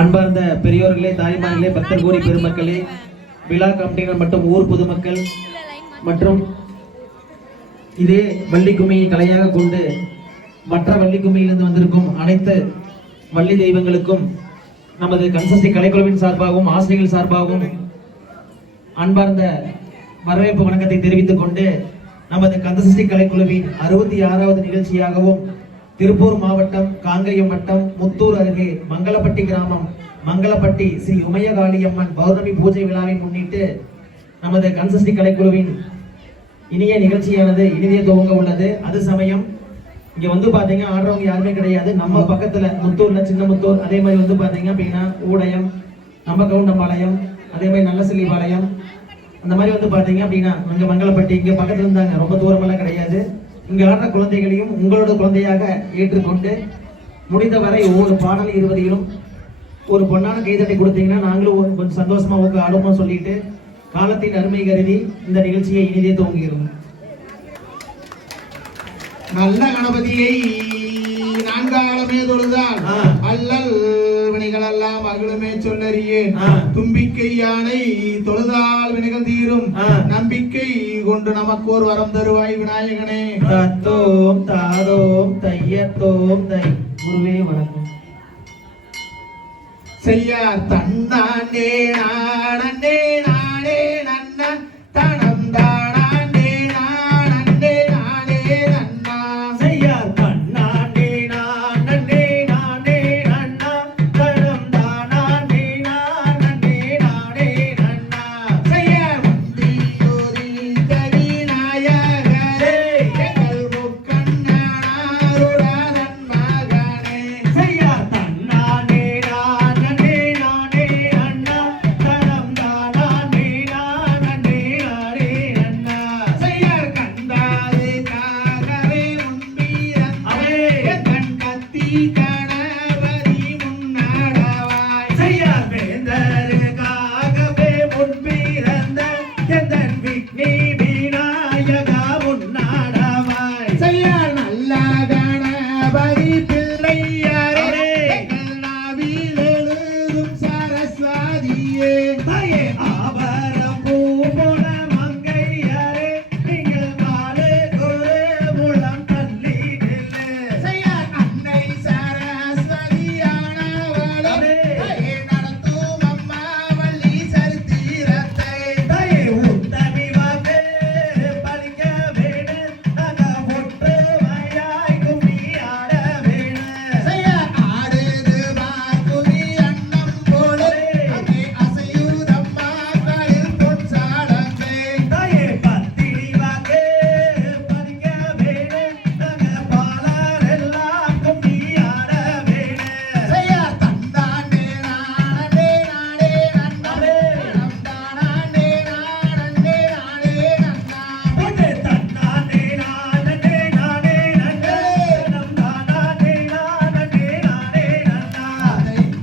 அன்பார்ந்த பெரியோர்களே, தாய்மார்களே, பக்தர் கோடி பெருமக்களே, விழா கமிட்டிகள் மற்றும் ஊர் பொதுமக்கள் மற்றும் இதே வள்ளி கும்மியை கலையாக கொண்டு மற்ற வள்ளி கும்மியிலிருந்து வந்திருக்கும் அனைத்து வள்ளி தெய்வங்களுக்கும் நமது கன்சஸ்டி கலைக்குழுவின் சார்பாகவும் ஆசிரியர்கள் சார்பாகவும் அன்பார்ந்த வரவேற்பு வணக்கத்தை தெரிவித்துக் கொண்டு நமது கந்தசஷ்டி கலைக்குழுவின் 66வது நிகழ்ச்சியாகவும் திருப்பூர் மாவட்டம் காங்கேயம் வட்டம் முத்தூர் அருகே மங்களப்பட்டி கிராமம் மங்களப்பட்டி ஸ்ரீ உமையகாளியம்மன் பௌர்ணமி பூஜை விழாவை முன்னிட்டு நமது கந்தசஷ்டி கலைக்குழுவின் இனிய நிகழ்ச்சியானது இனிதே துவங்க உள்ளது. அது சமயம் இங்க வந்து பாத்தீங்க ஆடுறவங்க யாருமே கிடையாது. நம்ம பக்கத்துல முத்தூர்ல சின்ன முத்தூர், அதே மாதிரி வந்து பாத்தீங்க அப்படின்னா ஊடயம், நம்ம கவுண்டம்பாளையம், அதே மாதிரி நல்லசெல்லிபாளையம், அந்த மாதிரி வந்து பாத்தீங்க அப்படின்னா இங்க மங்களப்பட்டி இங்க பக்கத்துல இருந்தாங்க, ரொம்ப தூரமெல்லாம் கிடையாது. இங்க ஆடுற குழந்தைகளையும் உங்களோட குழந்தையாக ஏற்றுக்கொண்டு முடிந்தவரை ஒவ்வொரு பாடல் 20 ஒரு பொன்னான கைதட்டை கொடுத்தீங்கன்னா நாங்களும் கொஞ்சம் சந்தோஷமா உங்களுக்கு ஆடுமா சொல்லிட்டு காலத்தின் அருமை கருதி இந்த நிகழ்ச்சியை இனிதே துவங்குகிறோம். நல்ல கணபதியை நான்காலமே தொழுதால் அல்லல் வினைகள் எல்லாம் அகலுமே சொல்லறியேன். தும்பிக்கை யானை தொழுதால் வினைகள் தீரும், நம்பிக்கை கொண்டு நமக்கு ஒரு வரம் தருவாய் விநாயகனே. தத்தோம் தாதோம் தையத்தோம் தை. குருவே வணக்கம். செய்ய தன்னாண்டே நானே நானே நன்ன தனம் தானே நானே நானே நன்னா. செய்ய தன்னாண்டே நானே நானே நன்னா தனம் தானே நானே நானே நன்னா. செய்ய வந்தியோரி தரி நாயகரே எங்கள் முக்கண்ணனாருடன் மகனே. செய்ய தன்னாண்டே நானே நானே நன்னா தனம் தானே நானே நானே நன்னா. செய்ய கண்டாது காகவே முன்பீரந்தே கண் கத்தி கணபதி முன்னடவாய். செய்ய வேந்தருக்காகவே முன்பிறந்த எந்தன் விக்னி விநாயகா முன்னாடவாய். செய்ய நல்ல கணபதி பிள்ளையாரே எங்கள் நாவில் எழுதும் சரஸ்வதியே. தாயே ஆபரம் பூமுன மங்கையரே நீங்கள் காலுக்கொரு முழம் தள்ளி நில்லு. செய்ய அன்னை சரஸ்வதியானவளே தாயே நடத்தும் அம்மா வள்ளி சரித்திரத்தை. தாயே உத்தமி வாக்கு பலிக்க வேணு, நாங்க ஒற்றுமையாய் கும்மி ஆட வேணு. செய்ய ஆடுது வாக்குதி அன்னம் போல அங்கே அசையுதம்மா களில் பொற்சாடத்தை. தாயே பத்தினி வாக்கு பலிக்க வேணு, நாங்க பாலரெல்லாம் கும்மி ஆட வேணு. செய்ய தந்தானே நானே நானே நன்னாரே நந்தானே நானே நானே நன்னா. ஒன்று தன்னானே நானே நானே நன்னே நம் தானானே நானே நானே நன்னா.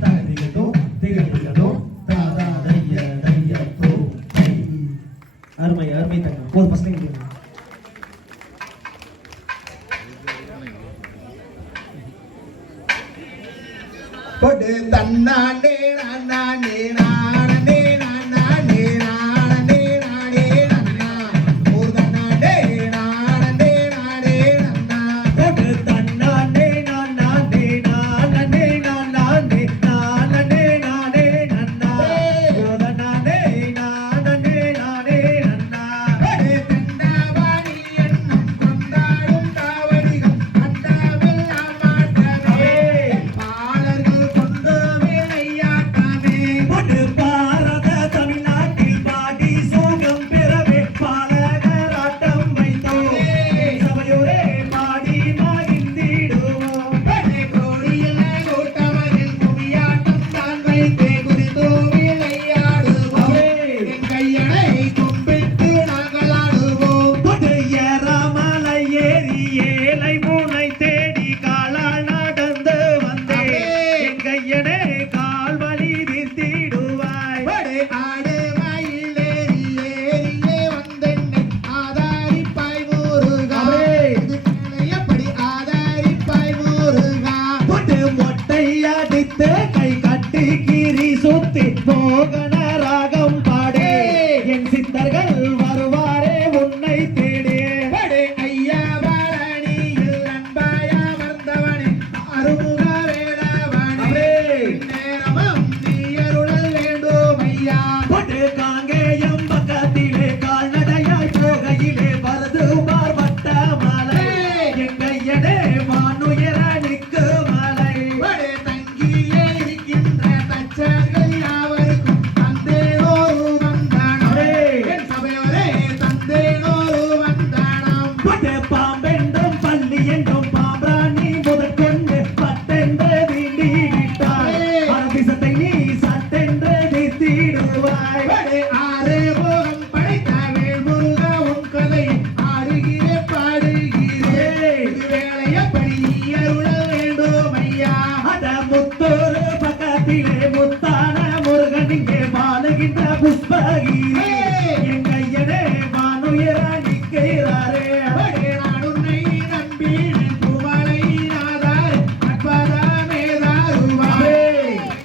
தகதிகதோ திகதிகதோ தாதா தைய தையத்தோ தை. அருமை அருமை தங்க ஒரு பசங்க கொடு தன்னானே நானே நானே நானே நானே நானே நன்னா. ஒரு தன்னானே நானே நானே நன்னா. ஒன்று தன்னானே நானே நானே நானே நானே நானே நன்னா. ஒரு தன்னானே நானே நானே நன்னா. கொடு தண்டாவாணி என்னும் கொண்டாடும் தாவடிகள் அண்டாவில் ஆமாட்டவே பாலர்கள் கொண்டு வேலையாட்டாமே. ஒன்று பாரத தமிழ்நாட்டில் பாடி சோகம் பெறவே பாலகராட்டம் வைத்தோம். சபையோரே பாடி மகிழ்ந்திடுவோம். கொடு கோடியில் கூட்டவரில் குவியாட்டம் தான் வைத்தே குறித்து விளையாடுவோம். என் கையடை கும்பிட்டு நாங்கள் ஆடுவோம். ஒன்று ஏறாமலை ஏறி ஏழை முனை தேடி காலால் நடந்து வந்தேன். என் கையனே கால் வலி நிறுத்திடுவாய். கொடு ஆடு மயிலேறி ஏறியே வந்தென்னை ஆதாரிப்பாய் முருகா. இது எப்படி ஆதாரிப்பாய் முருகா. ஒன்று மொட்டை அடித்து கை கட்டி சுத்தி கீரி சுத்தி மோகன ராகம் பாடே என் சித்தர்கள் வருவாரே உன்னை தேடே படே ஐயா பழனியில் அன்பாயா வந்தவனே அருமுக வேடவனே நேரமும் நீ அருளல் வேண்டும் ஐயா பட்டு காங்கேயம் பக்கத்திலே கால்நடையாய் போகையிலே வருது பார் வட்ட மலை எங்கையனே வானுயர நிற்கு மலை படே தங்கியே இருக்கின்ற தச்சர்கள் யாவருக்கும் தந்தேனோரு வந்தானம் என் சபையோரே தந்தேனோரு வந்தானம் பட்டு பாம்பென்றும் பள்ளி என்றும் பாம்ராணி முதற்கொண்டு பட்டென்று தீண்டி விட்டாய் அரபிசத்தை நீ சட்டென்று நிறுத்திடுவாய் படே ஆறு போகம் படைத்த வேல்முருகா உன் கதை ஆடுகிறே பாடுகிறே இது வேலையப்படி நீ அருளல் வேண்டும் ஐயா அட முத்தூரு பக்கத்திலே முத்தான முருகன் இங்கே வாழுகின்ற புஷ்பகிரி எங்கையனே வானுயர நிற்கிறாரே படே நான் உன்னை நம்பினேன் பூமலை நாதார் அற்புதமே தாருவாய்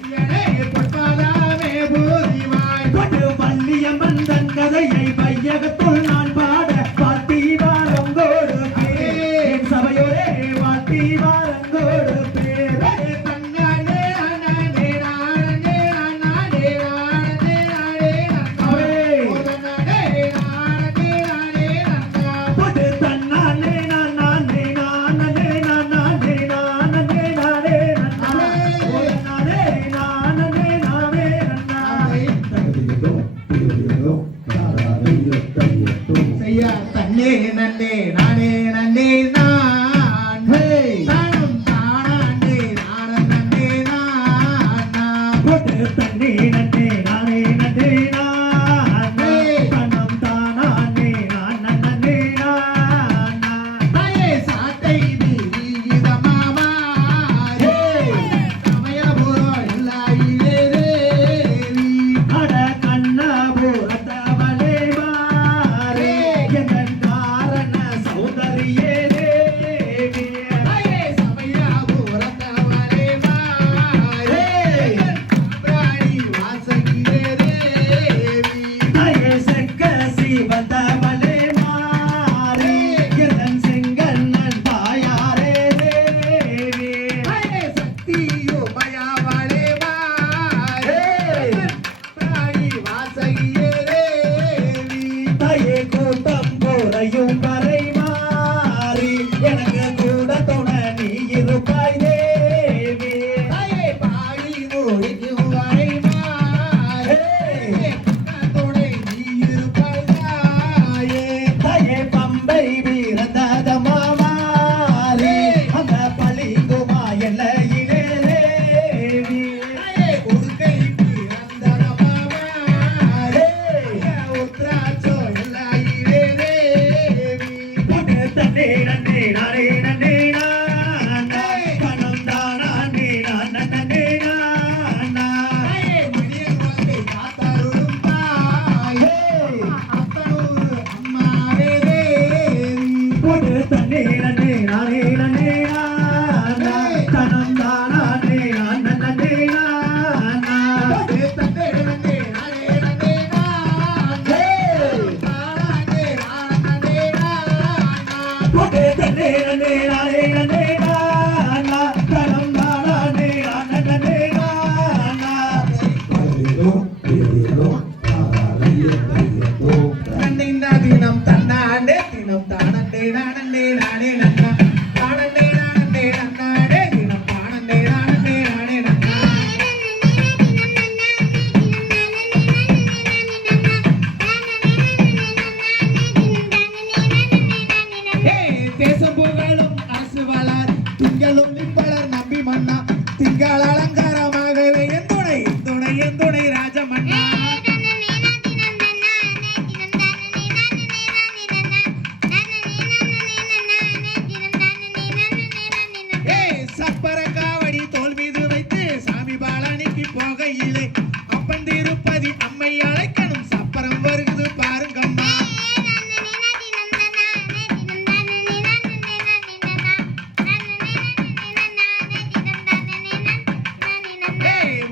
ஐயனே பொற்பாதமே பூரிவாய் பட்டு வள்ளியம்மன் தன் கதையை வையகத்துள் நான் பாட பாட்டி வாரம் கொடுப்பேன் என் சபையோரே வாட்டி வாரம் கொடுப்பேன் படே தன்னானே நானே நானே நானே நானே நானே ஓதனானே நானே நானே நந்தா பட்டு தன்னானே நானே நானே நானே நானே நானே நானே நானே நானே செய்யா தன்னே நன்னே நானே நன்னே நான் தானம் தானே நானே நன்னே நான் பட்டு தண்ணி நன்னே நானே நன்னே நானே தனம் தானே நானே நானா தாயே சாட்டை வீதமாமா சமயபுரோ எல்லாயிலே தேவி அட கண்ணபுரத்தவளே மாறே என் காரண சௌந்தரியே தேவி தாயே சமயபுரத்தவளே மாயே பிராணி வாசகி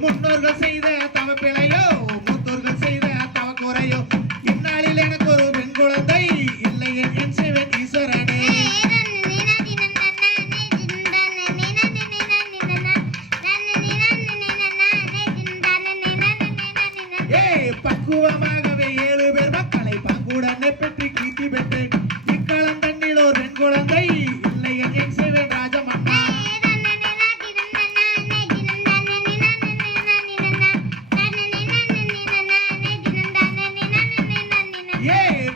முன்னோர்கள் செய்த தவப்பிழையோ மூத்தோர்கள் செய்த தவக்குறையோ இந்நாளில் எனக்கு ஒரு பெண் குழந்தை இல்லை என் சிவன் ஈஸ்வரனே பக்குவமாகவே 7 பேர் மக்களை பங்குடனே பெற்று கீர்த்தி பெற்றேன் இக்காலம் தண்ணில் ஒரு பெண் குழந்தை இல்லை என் சிவன் ராஜமன்னா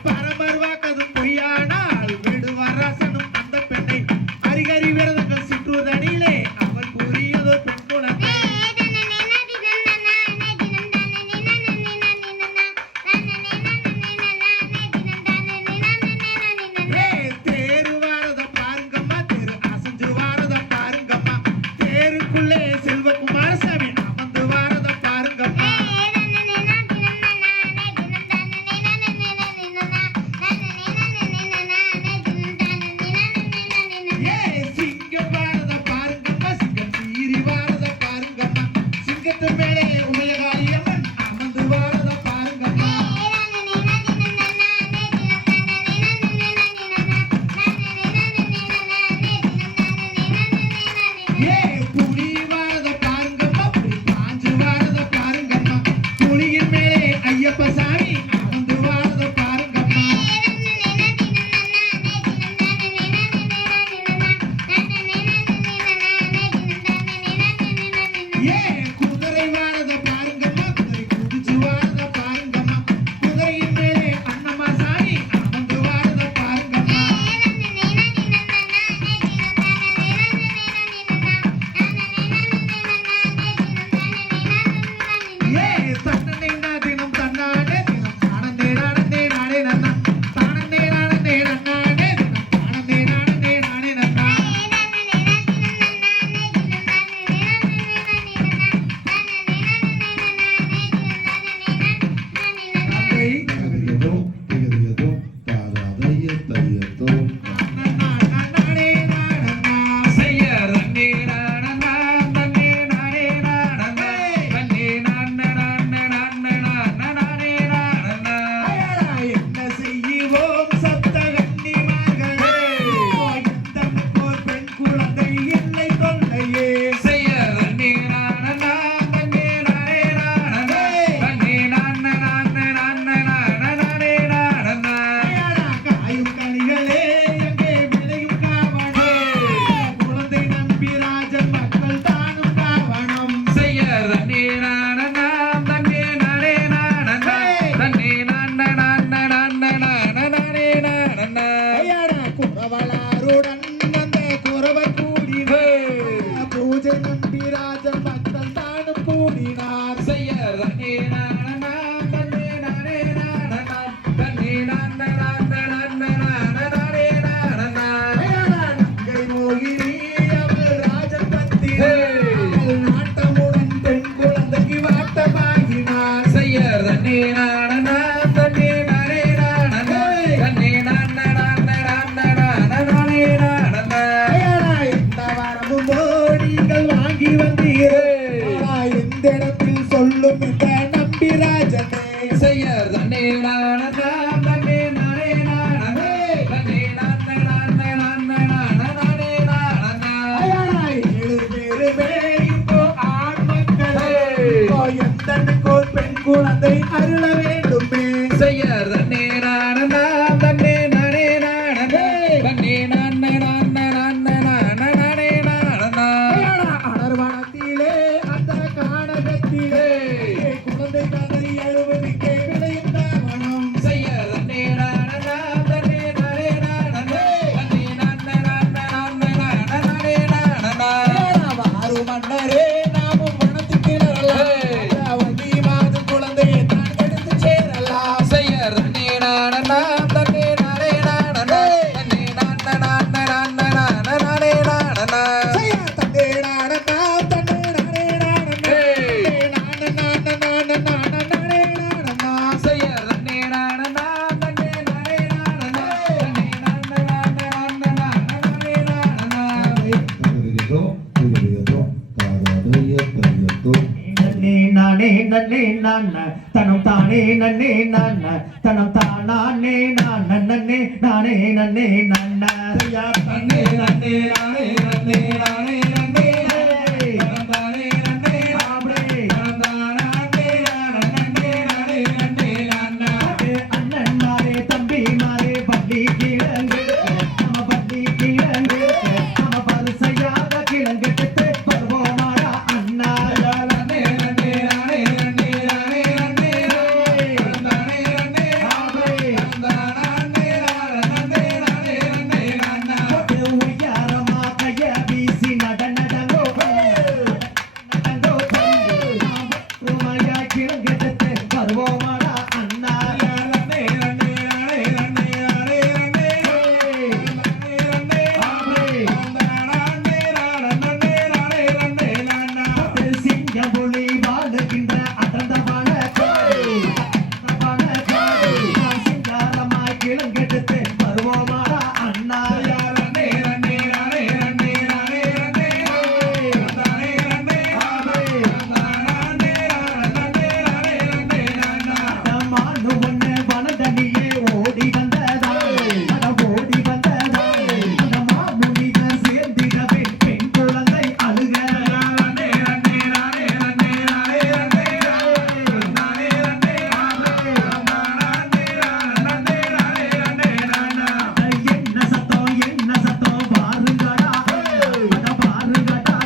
பரபரவாக்கதும் பொய்யானால் விடுவாராசனும் அந்த பெண்ணை அரிகரி விரதங்கள் சிற்றுதனிலே அவள் கூறியதோ பெண் குழந்தை தேரு வாரத பாருங்கம்மா தேரு அசைஞ்சு வாரத பாருங்கம்மா தேருக்குள்ளே செல்வகுமார சாமி அமர்ந்து வாரத பாருங்கம்மா சிங்கம் வாரத பாருங்கம்மா சிங்கம் சீறி வாரத பாருங்கம்மா சிங்கத்து மேலே உமையகாரியம்மன் அமர்ந்து வாரத பாருங்கம்மா புலி வாரத பாருங்கம்மா புலி பாஞ்சு வாரத பாருங்கம்மா புலியின் மேலே ஐயப்ப சாமி அமர்ந்து வாரத பாருங்கம்மா குதிரை வாரத பாருங்கம்மா குதிரை குதிச்சு வாரத பாருங்கம்மா குதிரையின் மேலே அண்ணம்மா சாமி அமர்ந்து வாரத பாருங்கம்மா தன்னே தினம் தன்னானே தினம் தானே நானே நானே நன்னா தானே நானே நன்னானே தினம் தானே நானே நானே நன்னா நானே நானே என்ன செய்வோம் சப்த கன்னிமார்களே இந்த போர் பெண் குழந்தை என்னை தொல்லையே காயும் கனிகளே எங்கே விளையும் காவணம் குழந்தை நம்பி ராஜன் மக்கள் தானும் காவணம் குறவளாருடன் வந்த குறவர் கூடினார் பூஜை நம்பி ராஜன் மக்கள் தானும் கூடினார் நங்கை மோகினி அவள் ராஜன் பத்திரே அவள் நாட்டமுடன் பெண் குழந்தைக்கு வாட்டமாகினார் எந்த வரமும் நீங்கள் வாங்கி வந்தீரே எந்த இடத்தில் சொல்லும் இந்த நம்பி ராஜனே பெண் குழந்தை அருள வேண்டுமே அடர்வனத்திலே அந்த காணகத்திலே குழந்தை கதறி அழுவதுக்கே விளையும் தாவணம் வாரு மன்னரே நாமும் மனத்துக்கு குழந்தையை தான் எடுத்து நன்னே நான தனம் தானே நன்னே நான தனம் தானே நான நன்னே நானே நன்னே நான ஐயா தன்னே நன்னே நானே நன்னே நானே நன்னே தனம் தானே நன்னே ஆம்ரே தனம் தானே நான நன்னே நானே நன்னே நான அண்ணன் மாரே தம்பி மாரே பள்ளி கிழங்கு நம்ம பள்ளி கிழங்கு நம்ம பரிசையாக கிழங்கு பருவமாடா அண்ணா நன்னே நன்னே நானே நன்னே நானே நன்னே தானே நன்னே ஆம்ரே தானே நன்னே நானே நன்னே நான உய்யாரமா கைய வீசி நடனடங்கோ நடங்கோ உமையா கிழங்கு பருவமாடா அண்ணா நன்னே நன்னே நானே நன்னே நானே நன்னே நன்னே ஆம்ரே தானே நன்னே நானே நன்னே நான சிங்கம்புலி வாழுகின்ற அடர்ந்தமான காடு சிங்காரமாய் கிழங்கெடுத்து பருவமாடா அண்ணா நன்னே நன்னே நானே நன்னே நானே நன்னே தானே நன்னே ஆம்ரே தானே நன்னே நானே நன்னே நான மானு ஒண்ணு வனதனியே ஓடி வந்ததா ஓடி வந்ததா மாமுனிகள் சேர்ந்திடவே பெண் குழந்தை அழுக நன்னே நன்னே நானே நன்னே நானே நன்னே தானே நன்னே ஆம்ரே தானே நன்னே நானே நன்னே நான என்ன சத்தம் பாருங்கடா பாருங்கடா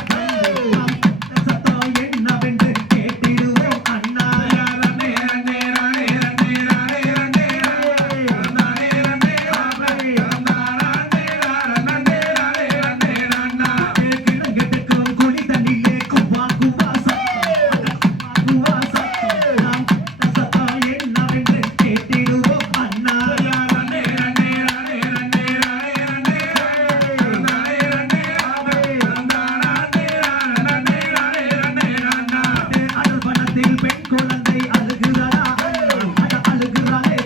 சத்தம் என்னவென்று கேட்டிடுவோம் அண்ணா நன்னே நன்னே நானே நன்னே நானே நன்னே தானே நன்னே ஆம்ரே தானே நன்னே நானே நன்னே நான கிழங்கெடுக்கும் குழி தண்ணியே குவா குவா சத்தம் சத்தம் என்னவென்று கேட்டிடுவோம் அண்ணா நன்னே நன்னே நானே நன்னே நானே நன்னே தானே நன்னே ஆம்ரே தானே நன்னே நானே நன்னே நான அழுவனத்தில் பெண் குழந்தை அழுகுறடா அழுகுறாளே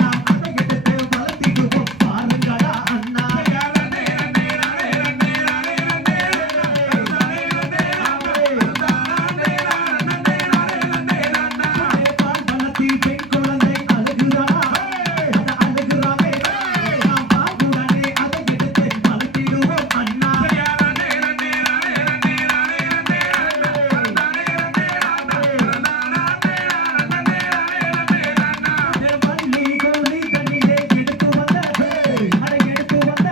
நாம் அதை எடுத்து வளர்த்திடுவோம் பாருங்கடா அண்ணா நன்னே நன்னே நானே நன்னே நானே நன்னே தானே நன்னே ஆம்ரே தானே நன்னே நானே நன்னே நான பால்வனத்தில் பெண் குழந்தை அழுகுறடா அழுகுறாளே நாம் பாவுடனே அதை எடுத்து வளர்த்திடுவோம் அண்ணா நன்னே நன்னே நானே நன்னே நானே நன்னே தானே நன்னே ஆம்ரே தானே நன்னே நானே நன்னே நான வள்ளி கோலி தண்ணியே எடுத்து வந்த எடுத்து வந்த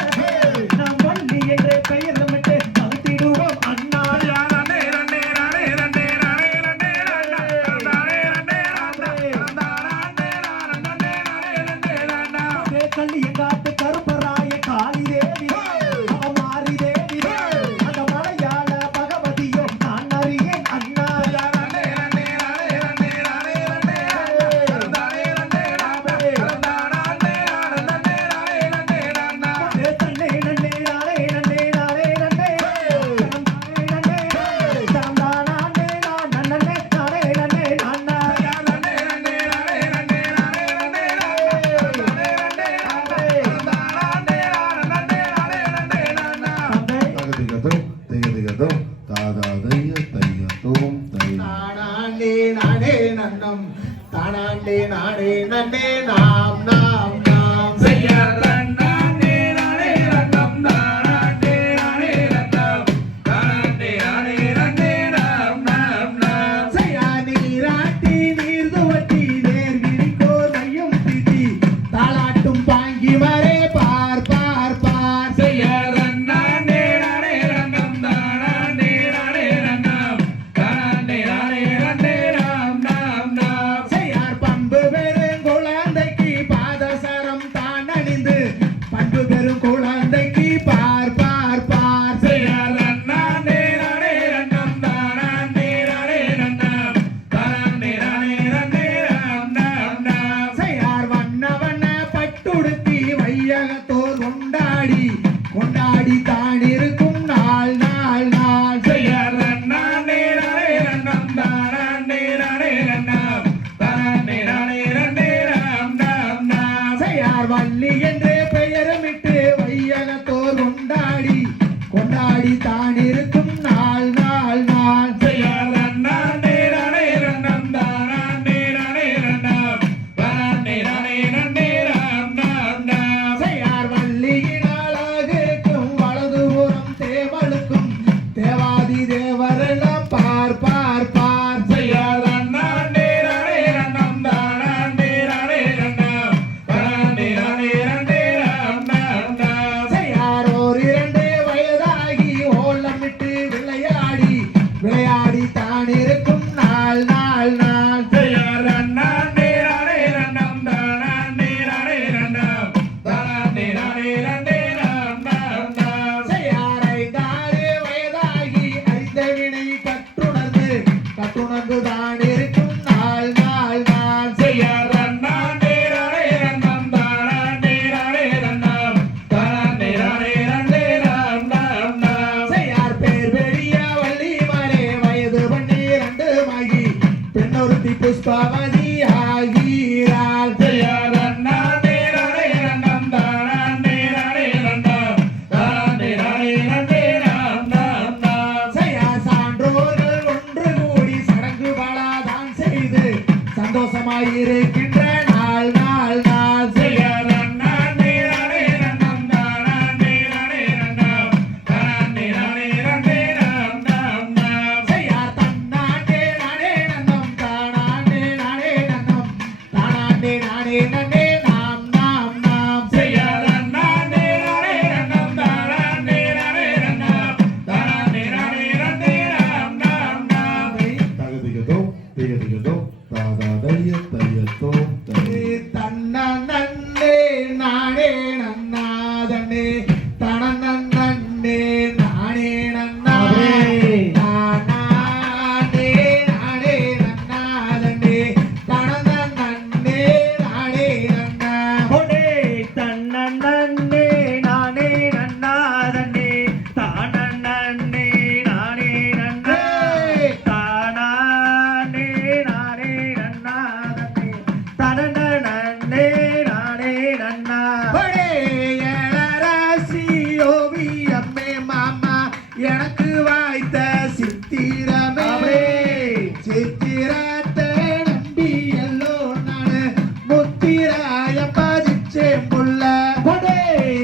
நாம் வள்ளி என்ற பெயரிடமிட்டு வளர்த்திடுவோம் அண்ணா நன்னே நன்னே நானே நன்னே நானே நன்னே தானே நன்னே ஆம்ரே தானே நன்னே நானே நன்னே நான கள்ளியங்காட்டு கருப்பராய காளி தேவி அவ மாறி தேவி அந்த மலையாள பகவதியோ நான் அறியேன் அண்ணா நன்னே நன்னே நானே நன்னே நானே நன்னே தானே நன்னே ஆம்ரே தானே நன்னே நானே நன்னே நான தன்னே நன்னே நானே நன்னே நானே நன்னே தானே நன்னே தானே நன்னே நானே நன்னே நான நன்னே நன்னே நானே நன்னே நானே நன்னே தானே நன்னே ஆம்ரே தானே நன்னே நானே நன்னே நான தகதிகதோ திகதிகதோ தாதாதைய தையத்தோம் தை தானாண்டே நாடே நன்னம் தானாண்டே நாடே நன்னே நாம் நாம் நாம் செய்யார் நானே நானே ரத்தம் தானே நானே ரத்தம் தானே நானே நன்னே நாம் நாம் நாம் செய்யா நீராட்டி நீர் துவட்டி நேர் விரிக்கோர் மையும் திதி தாளாட்டும் பாங்கி மரே பார் பார் பார் செய்யார் நானே நானே ரத்தம் தானே நானே ரத்தம் தானே நானே நன்னே நாம் நாம் நாம் செய்யார் பம்பு பெருங்குழந்தைக்கு பாதசரம் தான் அணிந்து சுமந்துதான் இருக்கும் நாள் நாள் நாள் செய்ய தன்னானே நானே நன்னம் தானானே நானே நன்னம் தானானே நானே நன்னே நாம் நாம் நாம் செய்யார் பேர் பெரிய வள்ளிமரே வயது 12 ஆகி பெண்ணொருத்தி புஷ்பவதி ஆகிறாள் செய்ய தன்னானே நானே நன்னம் தானானே நானே நன்னம் தானானே நானே நன்னே நாம் நாம் நாம் செய்யா சான்றோர்கள் ஒன்று கூடி சடங்கு பலாதான் செய்து சந்தோஷமாயிருக்கின்ற நாள் நாள் நாள் செய்ய தன்னானே நானே நன்னம் தானானே நானே நன்னம் தானானே நானே நன்னே நாம் நாம் நாம் செய்யா தன்னானே நானே நன்னம் தானானே நானே நன்னம் தானானே நானே நன்னே நாம் நாம் நாம் செய்ய தன்னானே நானே நன்னம் தானானே நானே நன்னம் தானானே நானே நன்னே நாம் நாம் நாம் தகதிகதோம் திகதிகதோம் தாதாதைய தையத்தோம் தை தன்னே நானே நன்னாதனே தனநன்னே நானே நன்னாதே நானே நானே நன்னாதனே தனநன்னே நானே நன்னா பொடே தன்னே நானே நன்னாதனே தானே நானே நன்னா தானே நானே நன்னாதனே தனனே நானே நன்னா படே எழராசி ஓவியம்மே மாமா எனக்கு வாய்த்த சித்திரமே சித்திரத்தை நம்பி எல்லோ நானு முத்திராய பதிச்சேன் புள்ள பொடே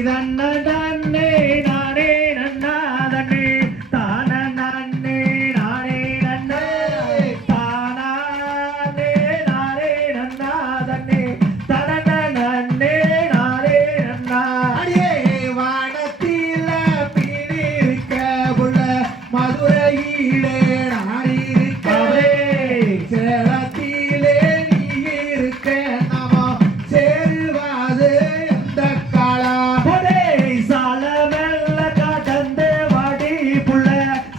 தன்னே நானே நன்னாதனே தானே நானே நன்னா தானே நானே நன்னாதனே தனனே நானே நன்னா அடியே வானத்தில பீடிருக்க புள்ள மதுரையிலே நான் இருக்கவே சேலத்திலே நீ இருக்க நாம சேருவாது எந்த காலா பொடே சாலமெல்ல கடந்து வாடி புள்ள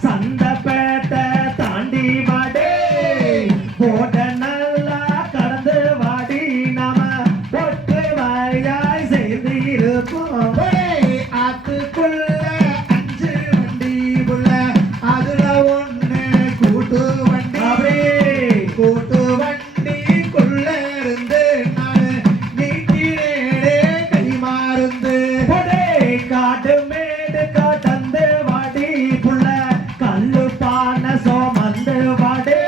சந்தப்பேட்டை தாண்டி வாடே போட நல்லா கடந்து வாடி நாம பொட்டு வாயாய் செய்திருப்போம் ஒரே ஆத்துக்குள்ள 5 வண்டி புள்ள அதுல ஒண்ணு கூட்டு வண்டி கூட்டு வண்டிக்குள்ள இருந்து நான் நீட்டினேடே கை மாறுந்து பொடே காடு மேடு கடந்து வாடி புள்ள கல்லு பான சோமந்து வாடே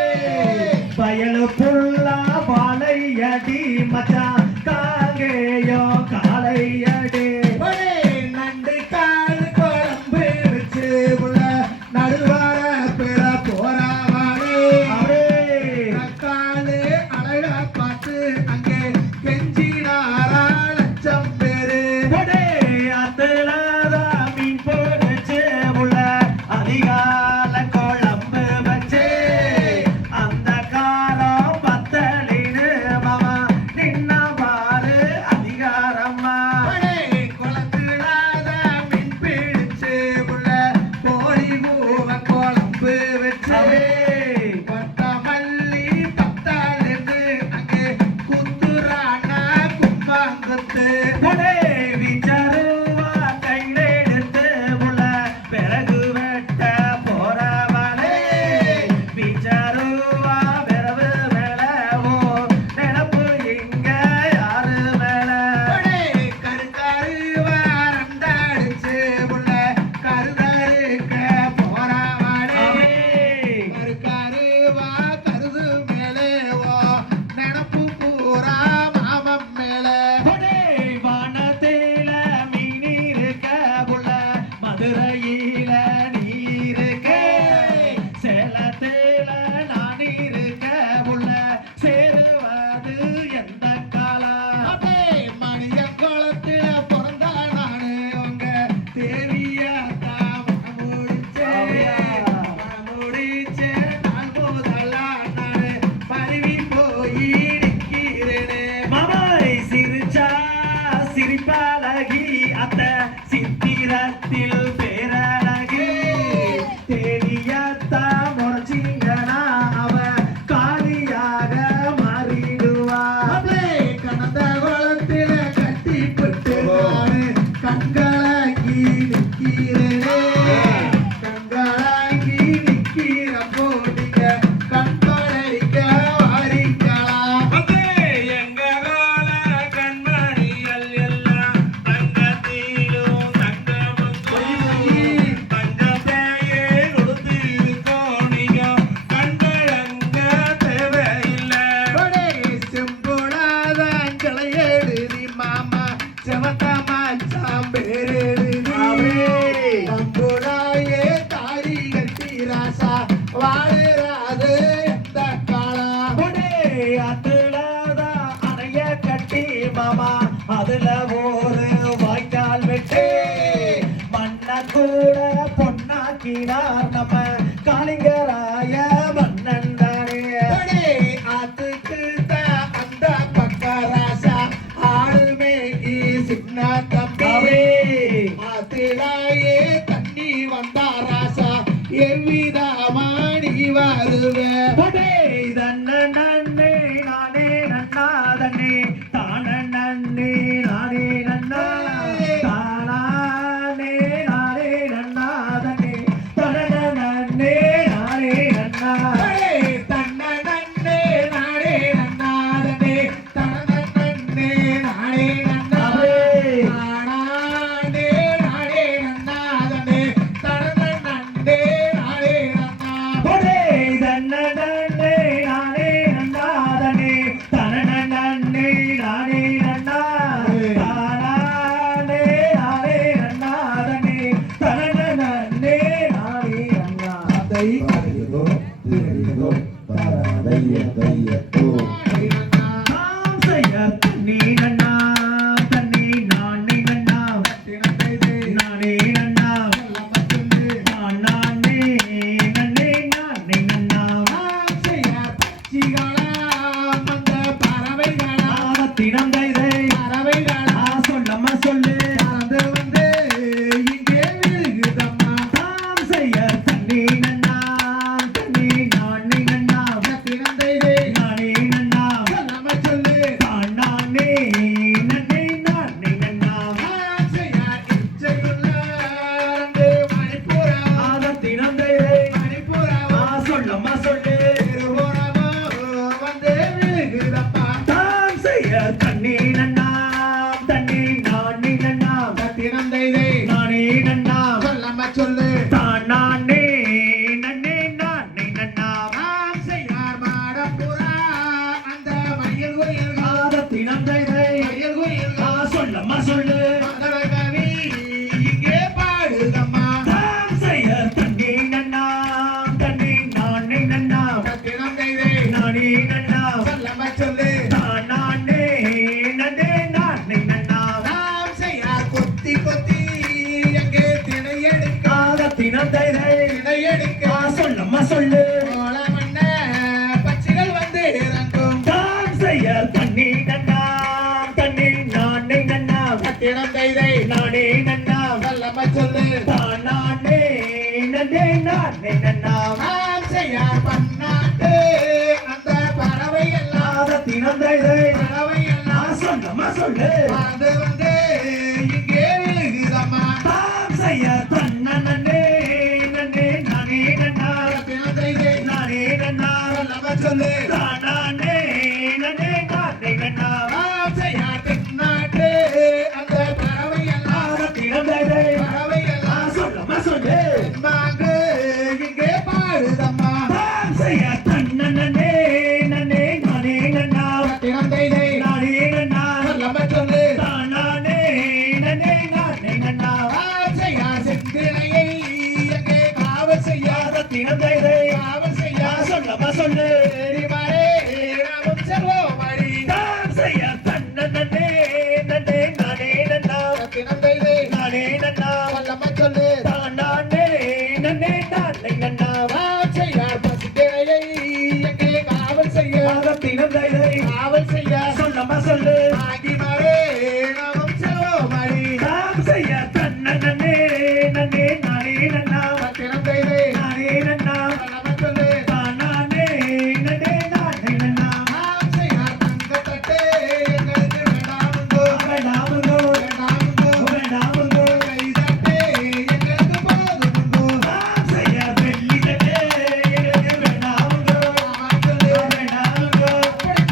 ஆக்கினார் நம்ம காளிங்கராய மன்னன் தானே. ஆத்துக்கு அந்த பக்க ராசா ஆளுமே சின்ன தம்பி ஆத்திலாயே தண்ணி வந்தா ராசா எவ்விதமாடி வருவேன் தன்ன நன்னே நானே நன்னா தன்னே தான நன்னே நானே நன்னா தானே நானே நன்னா தன்னே தன நன்னே நானே நன்னா தன்ன நன்னே நானே நன்னாதனே தன நன்னே நானே நன்னாதே நானே நானே நன்னாதனே தன நன்னே நானே நன்னா தன்ன நன்னே நானே நன்னா தன்னே தன நன்னே நானே நன்னா தானே நானே நன்னா தன்னே தன நன்னே நானே நன்னா. தையதோ தையதோ தையதோ நாம் செய்ய தண்ணி நன்னா தண்ணி நானே நன்னா நானே நன்னா நானே நன்னே நானே நன்னா தினம் தைதை சொல்லம்மா சொல்லு தாம் செய்ய தண்ணி நன்னா தண்ணி நானே நன்னா நானே நன்னா தானே நன்னே நானே நன்னா தினம் தைதை சொல்லம்மா சொல்லு தாம் செய்ய தண்ணி நன்னா தண்ணி நானே நன்னா நானே நன்னா சொல்லு தானே நன்னே நானே நன்னா மாடப்புறா அந்த மயில் கோயில் தினம் தைதை மயில் கோயில் சொல்லம்மா சொல்லு மகரகவி இங்கே பாடுதம்மா தாம் செய்ய தண்ணி நன்னா தண்ணி நானே நன்னா தினம் தைதை நானே நன்னா சொல்லம சொல்லு தானே நன்னே நானே நன்னா நாம் செய்ய கொத்தி கொத்தி எங்கே திணையெடுக்க தினம் தைதை திணையெடுக்க சொல்லம்மா சொல்லு கோலமண்ண பச்சிகள் வந்து இறங்கும் தாம் செய்ய தண்ணி நன்னா தண்ணி நானே நன்னா தினம் தைதை நானே நன்னா சொல்லம சொல்லு தானே நன்னே நானே நன்னா நாம் செய்ய பன்னாட்டு அந்த பறவை எல்லாம் தினம் தைதை பறவை எல்லாம் சொல்லம்மா சொல்லு வந்து வந்து இங்கே விழுகுதம்மா தாம் செய்ய தன்ன நன்னே நன்னே நானே நன்னா தினம் தைதை நானே நன்னா சொல்லம சொல்லு தானே நன்னே நானே நன்னா நாம் செய்ய தென்னாட்டு அந்த பறவை எல்லாம் தினம் தைதை பறவை எல்லாம் சொல்லம்மா சொல்லு மாங்கு இங்கே பாடுதம்மா தாம் செய்ய தன்ன நன்னே நன்னே நானே நன்னா தினம் தைதை நானே நன்னா சொல்லம சொல்லு தானே நன்னே நானே நன்னா நாம் செய்ய செந்தினையை எங்கே காவல் செய்ய தினம் தைதை காவல் செய்ய சொல்லம்மா சொல்லு தெரிவாரே நாமும் செல்வோம் அடி தாம் செய்ய தன்ன நன்னே நன்னே நானே நன்னா தினம் தைதை நானே நன்னா சொல்லம சொல்லு தானே நன்னே நானே நன்னா நாம் செய்ய பசுத்தினையை எங்கே காவல் செய்ய தினம் தைதை காவல் செய்ய சொல்லம்மா சொல்லு ஆகிமாரே நாமும் செல்வோம் அடி தாம் செய்ய தன்ன நன்னே நன்னே நானே நன்னா தினம் தைதை நானே நன்னா சொல்லம சொல்லு தானே நன்னே நானே நன்னா நாம் செய்ய தங்கத்தட்டு எங்களுக்கு வேண்டாமுங்கோ வேண்டாமுங்கோ வேண்டாமுங்கோ வேண்டாமுங்கோ கைதட்டு எங்களுக்கு போதுமுங்கோ தாம் செய்ய வெள்ளி தட்டே வேண்டாமுங்கோ ஆமாம் சொல்லு வேண்டாமுங்கோ அப்படி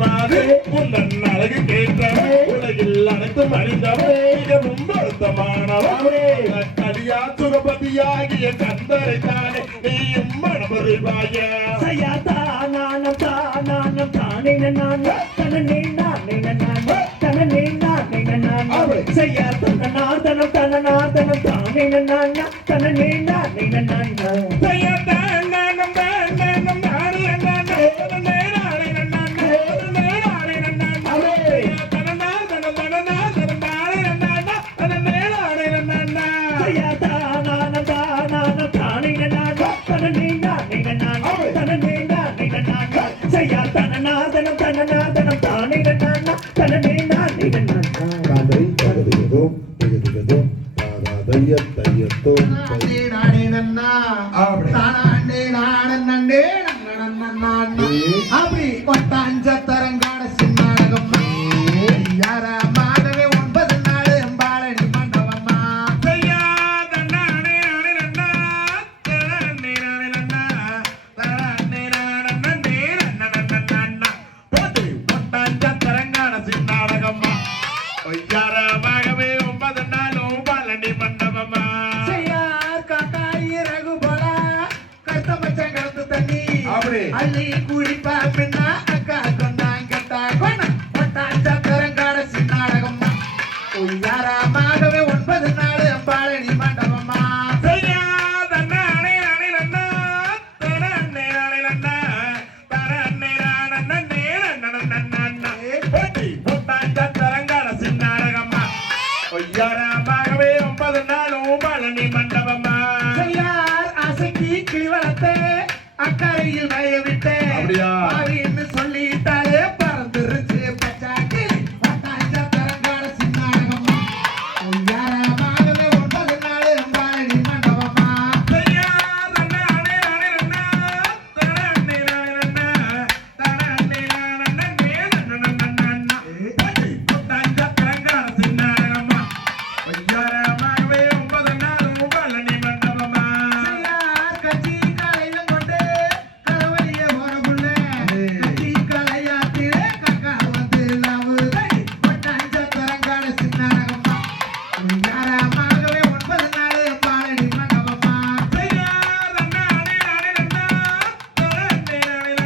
மாதே உந்தன் அழகு கேட்டவே உலகில் அனைத்தும் அறிந்தவே மிகவும் பொருத்தமானவரே அடியா சுகபதியாகிய கந்தரை தானே நீயும் மனமருள்வாய தானம் தானே நான் தனனே நானே நான் தனனே நானே நான் செய்யா தனநாதனம் தனநாதனம் தானே நான் தனனே நானே நான் செய்யா தானம் தானம் நானே நான் தனனே நானே நான் தனனே நானே நான் தனநாதனம் தனநாதனம் நானே நான் தனனே நானே நான் செய்யா தானம் தானே நான் தனனே நானே நான் தனனே நானே நான் செய்யா தனநாதனம் தனநாதனம் தானே நான் தனனே நானே நான் காதை தகதியதும் திகதிகதும் தாதாதைய தையத்தும் அப்படி ஒட்டாஞ்சத்தரங்கான சின்னாடகம் யார மாதவே 9 நாள் எம்பாளனி மண்டபம்மா செய்யா தன்னானே நானே நான் தனனே நானே நான் தனனே நானே நான் போட்டு ஒட்டாஞ்ச தரங்கான சின்னாடகம்மா ஒய்யாரமாகவே 9 நாளும் பழனி மண்டபம்மா செய்யார் காக்காய் ரகு போல கருத்த மச்சம் கலந்து தண்ணி அப்படி அள்ளி குடிப்பா பின்னா அக்கா கொண்டாங்கட்டா கொண்ட ஒட்டாஞ்சத்தரங்கான சின்னாடகம்மா யாரமாகவே 9 நாள் எம்பாளனி மண்டபம்மா செய்யா தன்னானே நானே நான் தனனே நானே நான் தனனே நானே போட்டி ஒட்டாஞ்ச தரங்கான சின்னாடகம்மா ஒய்யாரமாகவே 9 நாளும் பழனி மண்டபம்மா செய்யார் அசக்கி கிளிவளத்தை அக்கறையில் வய விட்டு அப்படியா? பாவின்னு சொல்லிட்டாலே பறந்துருச்சு பச்சாக்கி ஒட்டாஞ்ச தரங்கான சின்னாடகம்மா யாரமாகவே 9 நாள் எம்பாளனி மண்டபம்மா செய்யா தன்னானே நானே நான் தனனே நானே நான் தனனே நானே போட்டி ஒட்டாஞ்ச தரங்கான சின்னாடகம்மா ஒய்யாரமாகவே 9 நாளும் பழனி மண்டபம்மா செய்யார் கட்சி காலையில கொண்டு கரவழிய போறபுள்ள கட்சி காலையாத்திலே கக்கா வந்து லாவுதை ஒட்டாஞ்ச தரங்கான சின்னாடகம்மா யாரமாகவே 9 நாள் எம்பாளனி மண்டபம்மா செய்யா தன்னானே நானே நான் தனனே நானே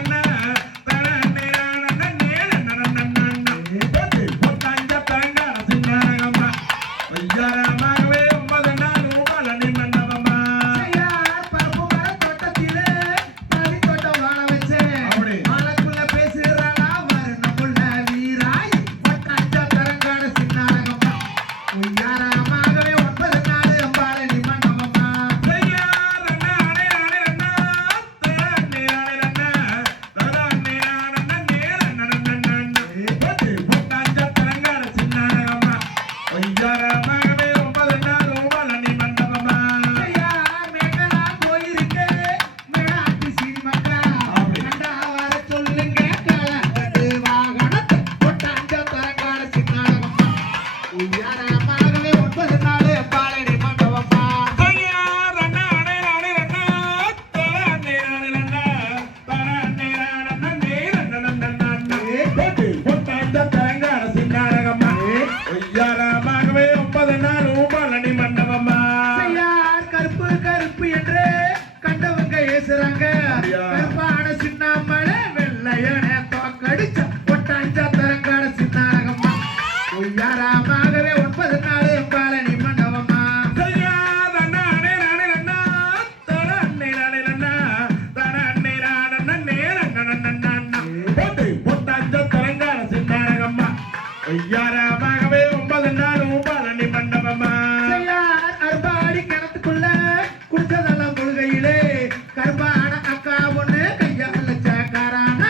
நான் தனனே நானே போட்டி ஒட்டாஞ்ச தரங்கான சின்னாடகம்மா ஒய்யாரமாகவே 9 நாளும் பழனி மண்டபம்மா செய்யார் பருப்பு மர தோட்டத்திலே தனி தோட்டம் வாழ வச்சே அப்படி. மலைக்குள்ள பேசுறாளா வரணுமுள்ள வீராய் ஒட்டாஞ்ச தரங்கான சின்னாடகம்மா யாரமாகவே 9 நாள் எம்பாளனி மண்டபம்மா செய்யா தன்னானே நானே நான் தனனே நானே நான் தனனே நானே போட்டி ஒட்டாஞ்ச தரங்கான சின்னாடகம்மா ஒய்யாரமாகவே 9 நாளும் பழனி மண்டபம்மா செய்யார் மேகலா போயிருக்கே மேலாட்டி சினிமக்கா கண்டா வர சொல்லுங்க கலந்து வாகனத்தை ஒட்டாஞ்ச தரங்கான சின்னாடகம்மா யாரமாகவே 9 நாள் எம்பாளனி மண்டபம்மா செய்யா தன்னானே நானே நான் தனனே நானே நான் தனனே நானே போட்டி ஒட்டாஞ்ச தரங்கான சின்னாடகம்மா ஒய்யாரமாகவே 9 நாளும் பழனி மண்டபம்மா செய்யார் கருப்பு கருப்பு என்று கண்டவங்க ஏசுறாங்க கருப்பான சின்னாமலை வெள்ளையன தோக்கடிச்ச ஒட்டாஞ்ச தரங்கான சின்னாடகம்மா யாரமாகவே 9 நாள் எம்பாளனி மண்டபம்மா செய்யா தன்னானே நானே நான் தனனே நானே நான் தனனே நானே போட்டி ஒட்டாஞ்ச தரங்கான சின்னாடகம்மா ஒய்யாரமாகவே 9 நாளும் பழனி மண்டபம்மா செய்யார் அறுபாடி கிணத்துக்குள்ள குடிச்சதெல்லாம் முழுகையிலே கருப்பான அக்கா ஒண்ணு கையால சேக்காரான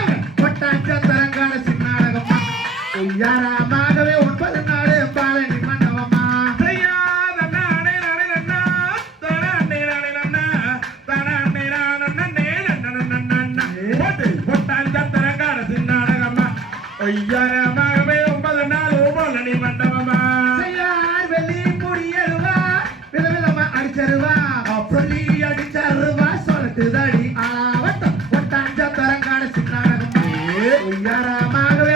ஒட்டாஞ்ச தரங்கான சின்னாடகம்மா யாரமாகவே 9 நாள் எம்பாளனி மண்டபம்மா செய்யா தன்னானே நானே நான் தனனே நானே நான் தனனே நானே போட்டி ஒட்டாஞ்ச தரங்கான சின்னாடகம்மா ஒய்யாரமாகவே 9 நாளும் பழனி மண்டபம்மா செய்யார் வெள்ளி முடியருவா விதவிதமா அடிச்சருவா சொல்லி அடிச்சருவா சொல்லட்டுதடி ஆவட்டம் ஒட்டாஞ்ச தரங்கான சின்னாடகம்மா யாரமாகவே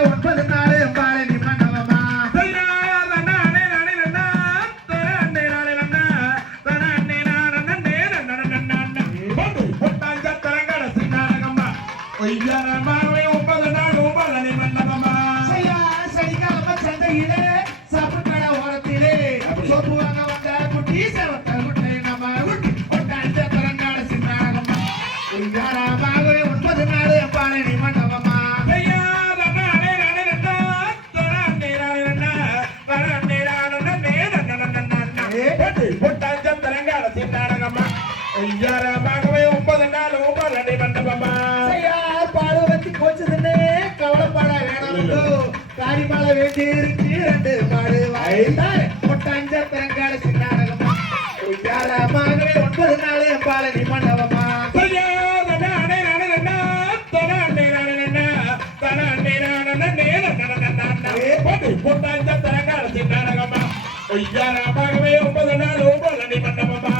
காரிமலை வேண்டி இருக்கு ரெண்டு மாடு கொட்டாஞ்ச பெருங்கால சின்னாடகமா யாரமாகவே 9 நாள் பாலனி மண்டபமா ஒய்யாரமாகவே 9 நாள் பழனி மண்டபமா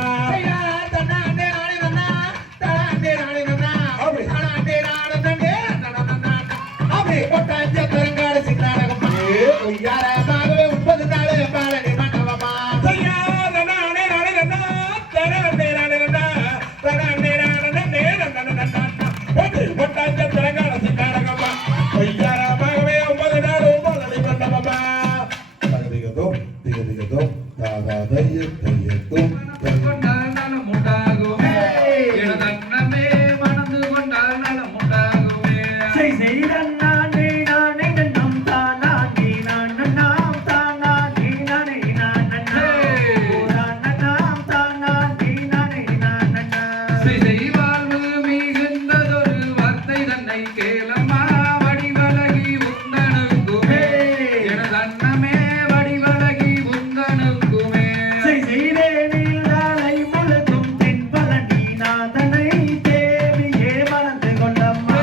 கொட்டாஞ்ச பெருங்கால சின்னாடகமா யாரமாகவே 9 நாள் பாலனி மண்டபமா தகதிகதோம் திகதிகதோம் தாதா தையத்தோம் கொண்டால் நலம் உண்டாகுமே எனதன்னமே மணந்து கொண்டால் நலம் உண்டாகுமே செய் செய்தன்னா நீ நானே நன்னம் தானா நீ நான் நாம் தானா நீ நானே நான் நன்னா நாம் தானா நீ நானே நான் நன்னா செய்வாழ்வு மிகுந்ததொரு வார்த்தை தன்னை கேளம்மா வடிவழகி உந்தனுக்குமே எனதன்னமே வடிவழகி உந்தனுக்குமே செய் செய்தேனில் நாளை முழுதும் தென்பழனி நாதனை தேவியே மறந்து கொள்ளம்மா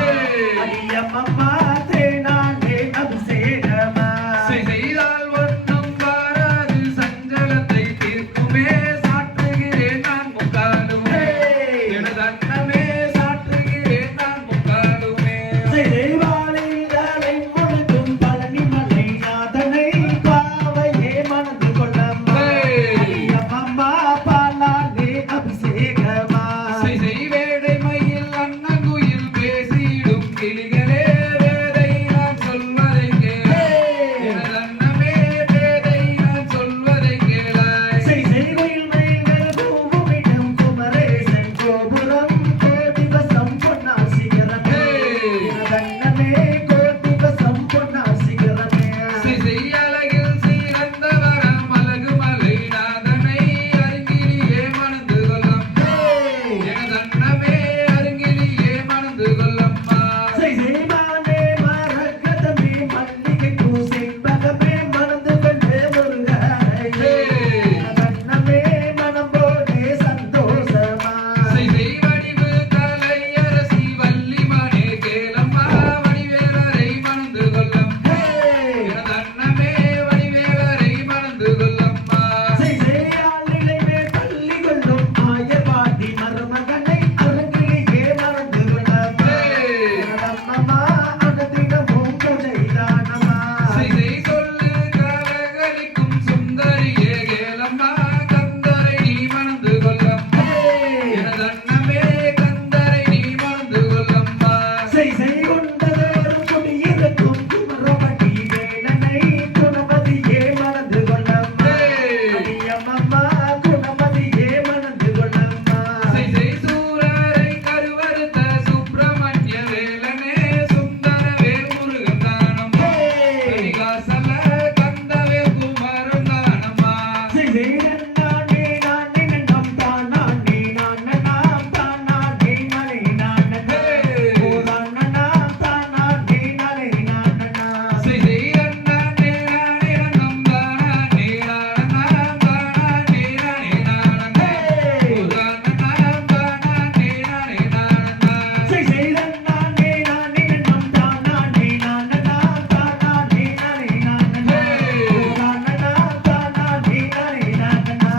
அடியம்மம்மா தேனானே அபிஷேகமா செய்தால் ஒன்றும் வாராது சஞ்சலத்தை தீர்க்குமே சாற்றுகிறேன் நான் முக்காலுமே எனதன்னமே சாற்றுகிறேன் நான் முக்காலுமே செய்வாளில் நாளை முழுதும் பழனி மலை நாதனை பாவையே மறந்து கொள்ளம்மா அடியம்மம்மா பாலானே அபிஷேகமா செய்வேடை மயில் அன்னங்குயில் பேசிடும் கிளிகளே வேதை நான் சொல்வதை கேள எனதன்னமே வேதை நான் சொல்வதை கேளாய் செய்கொயில் மயில்கள் பூவுமிடம் குமரேசன் கோபுரம் கோடிவசம் பொன்னார் சிகரமே தன்னமே கோடிவசம் பொன்னார் சிகரமே அழகில் சீரந்தவரம் அழகு மலை நாதனை அருங்கிலியே மணந்து கொள்ளும் எனதன்னமே அருங்கிலியே மணந்து கொள்ளம்மா செய்வானே மரகதமே மல்லிகை பூசென்பகமே மணந்து கொண்டே முருகனையே தன்னமே மனம் போலே சந்தோஷமா வடிவு தலையரசி வள்ளிமனே கேளம்மா வடிவேலரை மணந்து கொள்ளும் எனதன்னமே வடிவேலரை மணந்து கொள்ளம்மா செய்யாளிலே பள்ளி கொள்ளும் ஆயர்வாடி மருமகனை அரங்கிலேயே மறந்து கொள்ளம்மா அம்மா அனதினமும் புதைதானமா சொல்லு கரகளிக்கும் சுந்தரியே கேளம்மா கந்தரை நீ மணந்து கொள்ளும் எனதன்னமே கந்தரை நீ மணந்து கொள்ளம்மா செய்கொண்டதோறும் குடியிருக்கும் குமரமணி வேலனை குணமதியே மறந்து கொள்ளம்மா அடியம்மம்மா குணமதியே மறந்து கொள்ளம்மா சூரரை கருவறுத்த சுப்பிரமணிய வேலனே சுந்தரவே முருகன் தானம்மா கரிகாசல கந்தவே குமரன் தானம்மா செய்தன்னானே நானே நன்னம் தானா நீ நான் நாம் தானா நீ நானே நான் நன்னா ஓதான நாம் தானா நீ நானே நான் நன்னா செய்தன்னானே நானே நன்னம் தானா நீ நான் நாம் தானா நீ நானே நான் நன்னா ஓதான நாம் தானா நீ நானே நான் நன்னா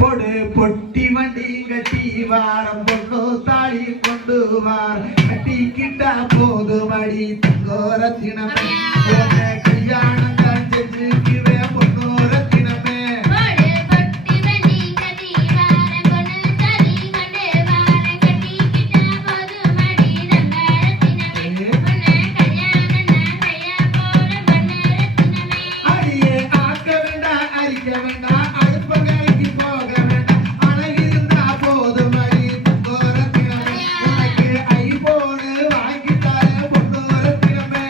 பொடு பொட்டி வண்டி கட்டி வாரம் பொண்ணு தாலி கொண்டு வார் கட்டிக்கிட்டா போது மடி தங்கோரத்தினமே கல்யாணம் தான் செஞ்சுக்குவே பொண்ணோரத்தினமே அடியே ஆக்க வேண்டாம் அரிக்க வேண்டாம் அடுப்பங்கரைக்கு போக வேண்டாம் அழகிருந்தா போது மடி தங்கோரத்தினமே உனக்கு ஐபோனு வாங்கித்தார பொண்ணோரத்தினமே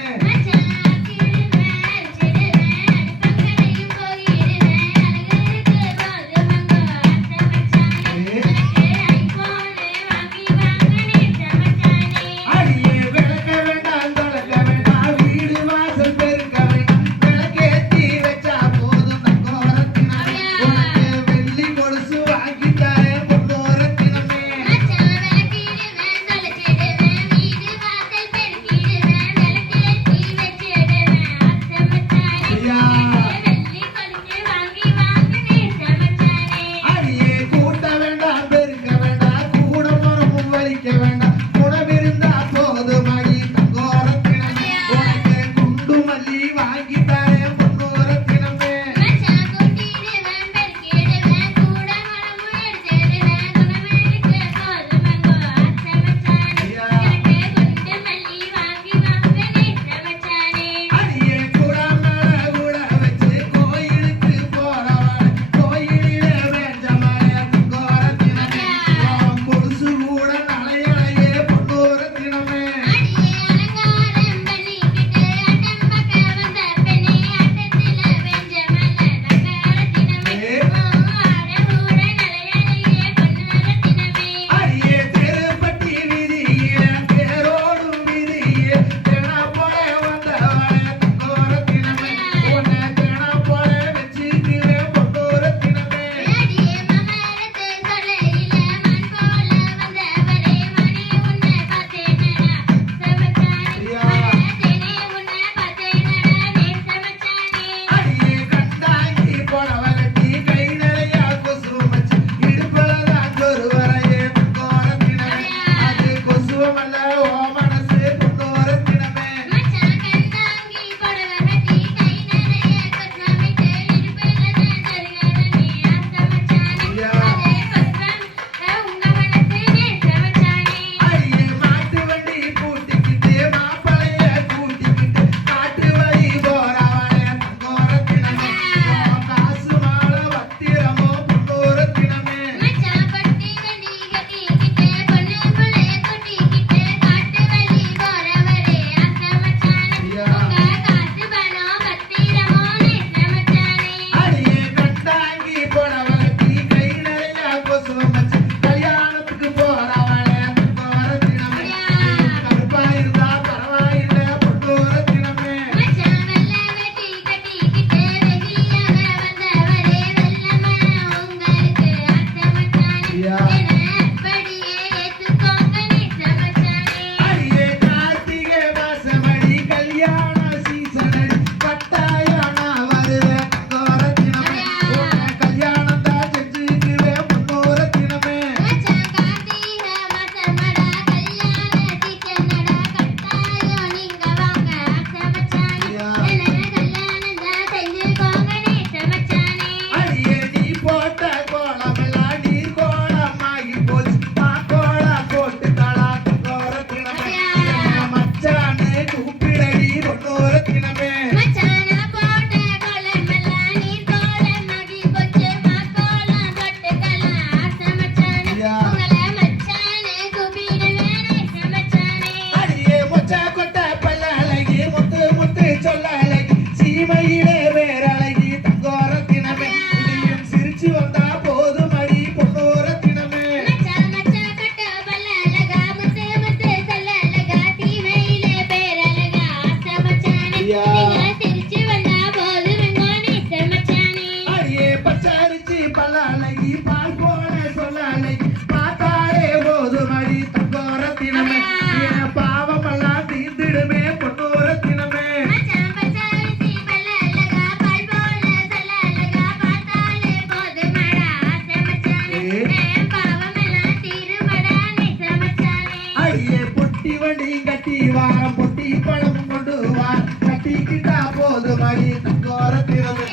வண்டி கட்டி வாரம் பொட்டி பழம் கொண்டு வார் கட்டிக்கிட்டா போது மணி தங்கோர தினமே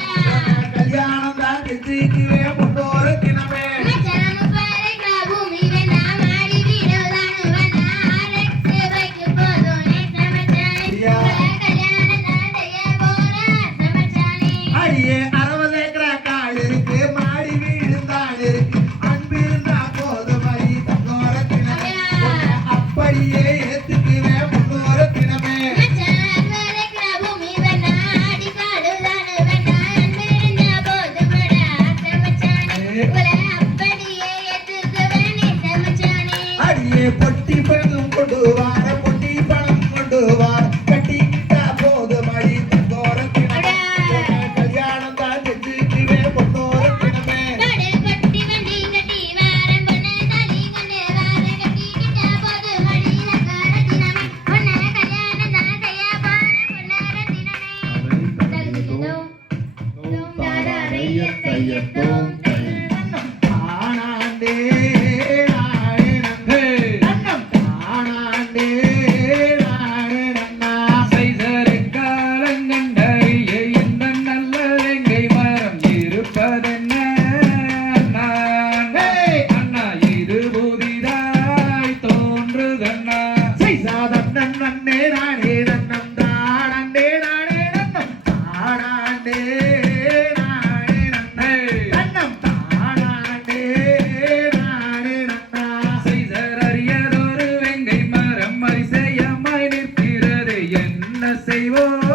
கல்யாணம் தான் செஞ்சுக்குவே முன்னோர தினமே அடியே 60 ஏக்கரா காடு இருக்கு மாடி வீடு தான் இருக்கு அன்பு இருந்தா போது மணி தங்கோர தினமே அப்படியே ஏத்துக்குவே முன்னோர தினமே அடியே பொட்டி பழம் கொண்டு வார பொட்டி பழம் கொண்டு வார் கட்டிக்கிட்டா போது மணி தங்கோர தினமே கல்யாணம் தான் செஞ்சுக்குவே முன்னோர தினமே ஆனாண்டே நானே நன்னே நன்னம் ஆனாண்டே நானே நன்னா சைசாதன்னன் நன்னே நானே நன்னம் தானண்டே நானே நன்னம் ஆனாண்டே நானே நன்னே நன்னம் தானாண்டே நானே நன்னா செய்வோம்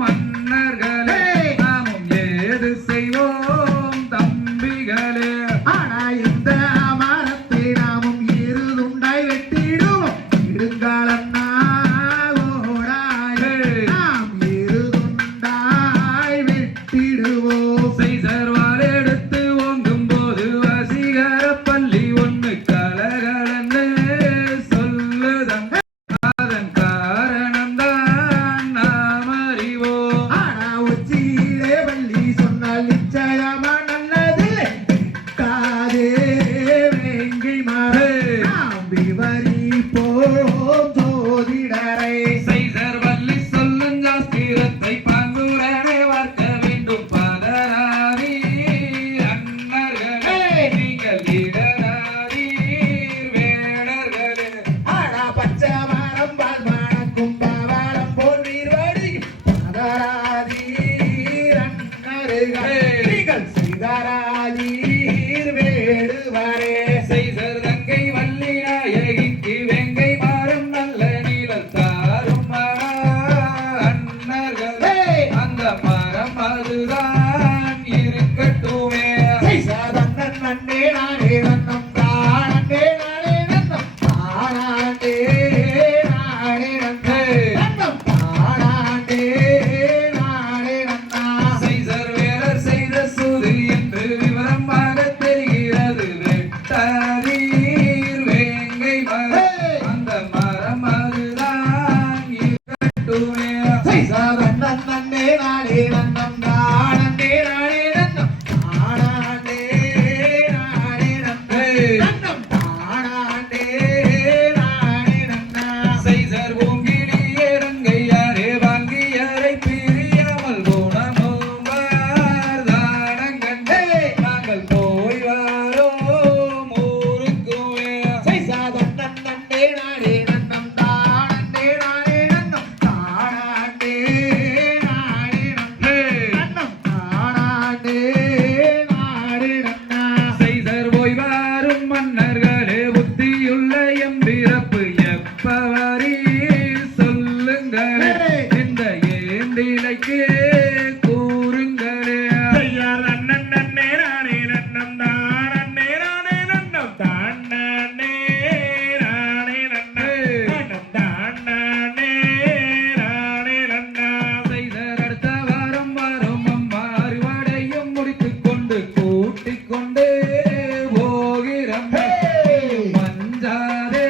மன்னர்களே நாமும் ஏது செய்வோம் தம்பிகளே ஆனா இந்த மரத்தை நாமும் இருதுண்டாய் வெட்டிடுவோம் இருங்காலன்னா ஓடாயே நாம் இருதுண்டாய் வெட்டிடுவோம் செய்தர்வால் எடுத்து ஓங்கும் போது வசீகர பள்ளி ஒன்று கலகலன்னு சொல்லுதங்க அதன் காரணம்தான் நாம் அறிவோம் ஆனா உச்சியிலே வள்ளி சொன்னால் நிச்சயமா நல்லதில்லை காதே வேங்கை மாறு நாம் விவரிப்போம் ஜோதிடரை செய்தர் வள்ளி சொல்லும் ஜாஸ்திரத்தை பாங்குடனே வார்க்க வேண்டும் பதராதி அன்னர்களே நீங்கள் இடராதீர் வேடர்களே ஆனா பச்சை மரம் பால் மணக்கும் பாவாளம் போல் நீர்வடி பதராதீர் அன்னருகளே நீங்கள் செய்தராதீர் வேடுவரே செய்தர் தங்கை வள்ளி நாயகிக்கு வெங்கை மாறும் நல்ல நீளம் தாரும் அன்னர்களே அந்த மரம் அதுதான் இருக்கட்டுமே செய்தன்னன் நன்னே நானே நன்னம் தானண்டே நானே நன்னம் தானாண்டே நானே நன்னே நன்னம் தானாண்டே நானே நன்னா செய்தர் வேலர் செய்த சூது என்று விவரமாக தெரிகிறது வெட்டாதீர் வேங்கை மரம் அந்த மரம் அதுதான் இருக்கட்டுமே செய்தன்னன் நன்னே நானே நன்னம் தானண்டே நானே நன்னம் தானாண்டே நானே நன்னே நன்னம் தானாண்டே நானே நன்னா செய்தர் பூங்கிலியே ரங்கையாரே வாங்கியரை பிரியாமல் குணமும் தானங்கண்டே நாங்கள் போய் வாரோம் ஊருக்குவே செய்தன்னன் நன்னே நானே நன்னம் தானண்டே நானே நன்னம் தானாண்டே நானே நன்னே நன்னம் தானாண்டே நானே நன்னா செய்தர் போய் வாரும் மன்னர்களே புத்தியுள்ள எம்பிறப்பு எப்பவரி சொல்லுங்களே இந்த ஏந்திலைக்கு கூறுங்களே ஐயார் அண்ணன் நன்னே நானே நன்னம் தானே நானே நன்னம் தானே நானே நன்னே நன்னம் தானே நானே நன்னா செய்தர் அடுத்த வாரம் வரும் அம்மா அறுவடையும் முடித்துக் கொண்டு கூட்டிக் கொண்டு போகிறோம் மஞ்சாதே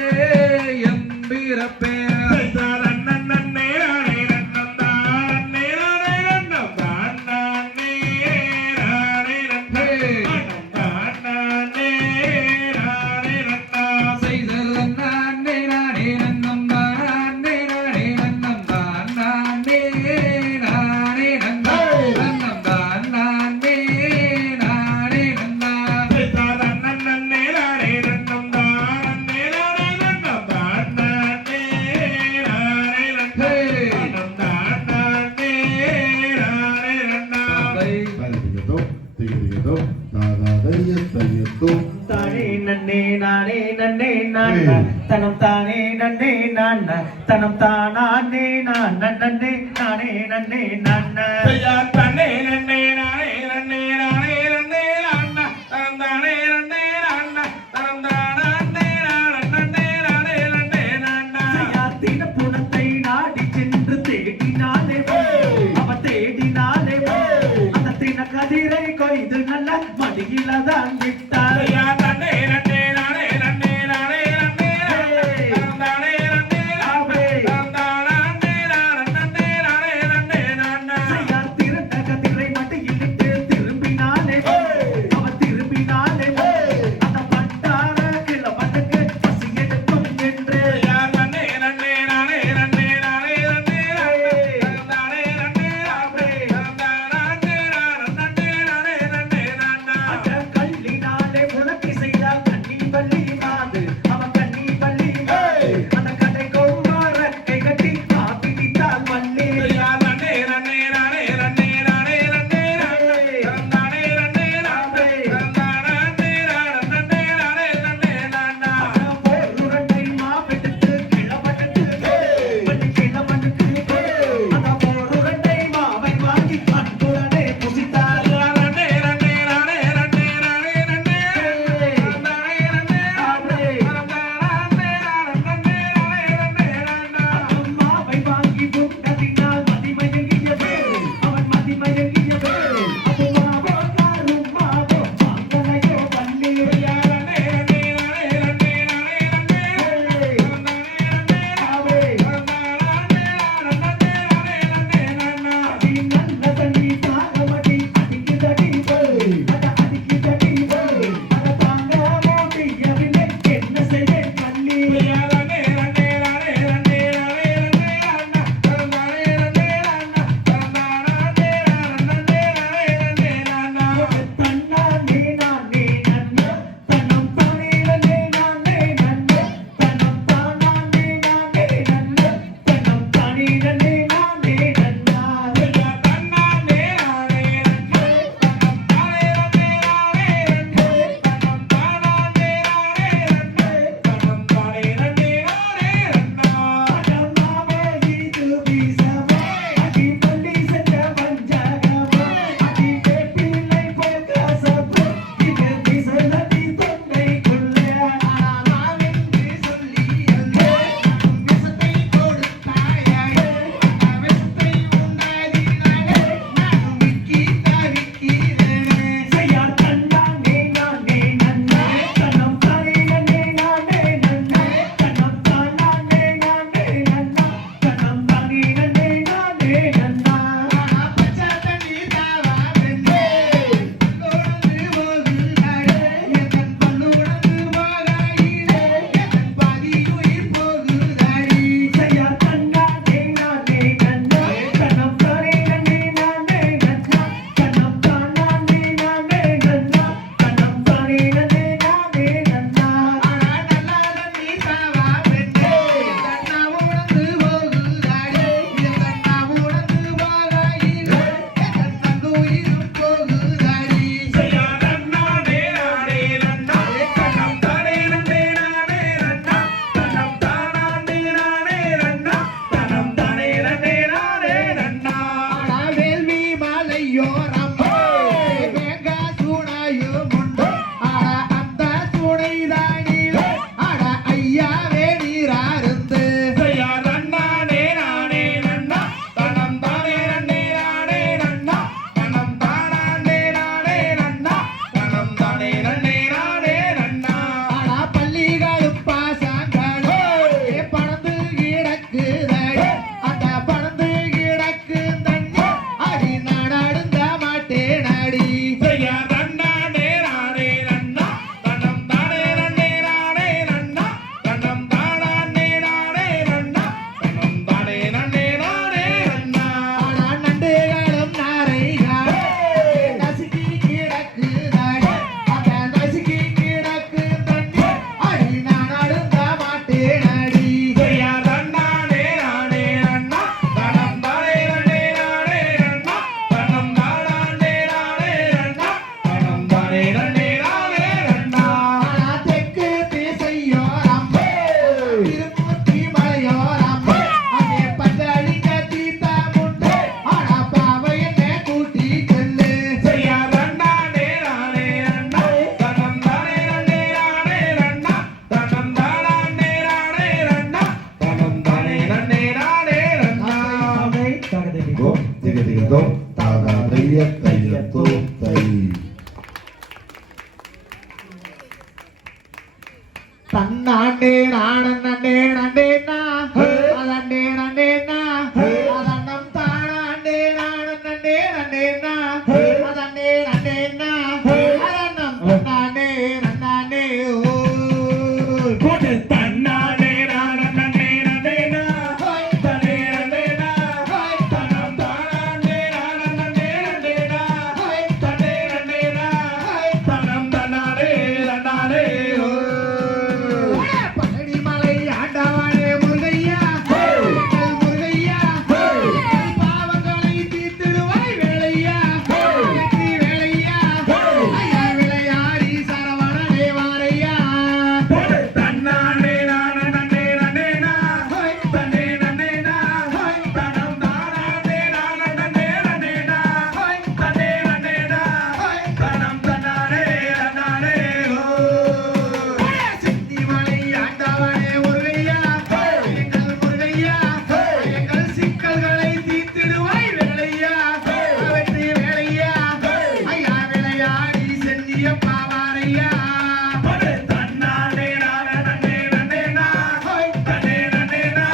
நன்னே நான தனம் தானே நன்னே நான தனம் தானே நான் நன்னே நானே நன்னே நான ஐயா தன்னே நன்னே நானே நன்னே நானே நன்னே நான தந்தானே நன்னே நான தந்தானே நன்னே நானே நன்னே நான செய்யாத்தின புனத்தை நாடி சென்று தேடினாலே அவன் தேடினாலே அந்த தின கதிரை கொய்து நல்ல மடியிலதான் விட்டார் ஐயா தன்னே நன்னே நானே நன்னே நானே நன்னே தந்தானே நன்னே நானே தந்தானே நன்னே நானே நன்னே நான செய்யார் திரண்ட கதிரை மடியிலிட்டு திரும்பினாலே அவன் திரும்பினாலே அந்த பட்டார கிழவனுக்கு பசி எடுக்கும் என்று ஐயா தன்னே நன்னே நானே நன்னே நானே நன்னே தந்தானே நன்னே நானே தந்தானே நன்னே நானே நன்னே நான அட கள்ளின அதண்டே நானே நண்டே நா அதண்டே நண்டே நா அதண்டம் தானே நானே நண்டே நா அதண்டே நண்டே நா அதண்டம் தானே நன்னானே ஓ போட்டு தன்னானே நானே நன்னே நன்னேனா தனே நன்னேனா தனம் தானே நானே நன்னே நன்னேனா தனே நன்னேனா தனம் தன்னானே நன்னானே ஓ பழனி மலை ஆண்டவனே முருகையா முருகையா பாவங்களை தீர்த்திடுவாய் வேலையா வெற்றி வேலையா ஐயா விளையாடி சரவணனே வாரையா போடு தன்னானே நானே நன்னே நன்னேனா தனே நன்னேனா தனம் தானே நானே நன்னே நன்னேனா தனே நன்னேனா தனம் தன்னானே நன்னானே ஓ சித்தி மலை ஆண்டவனே முருகையா எங்கள் முருகையா எங்கள் சிக்கல்களை தீர்த்திடுவாய் வேலையா வெற்றி வேலையா ஐயா விளையாடி சென்னிய பாவாரையா போடு தன்னானே நானே நன்னே நன்னேனா தனே நன்னேனா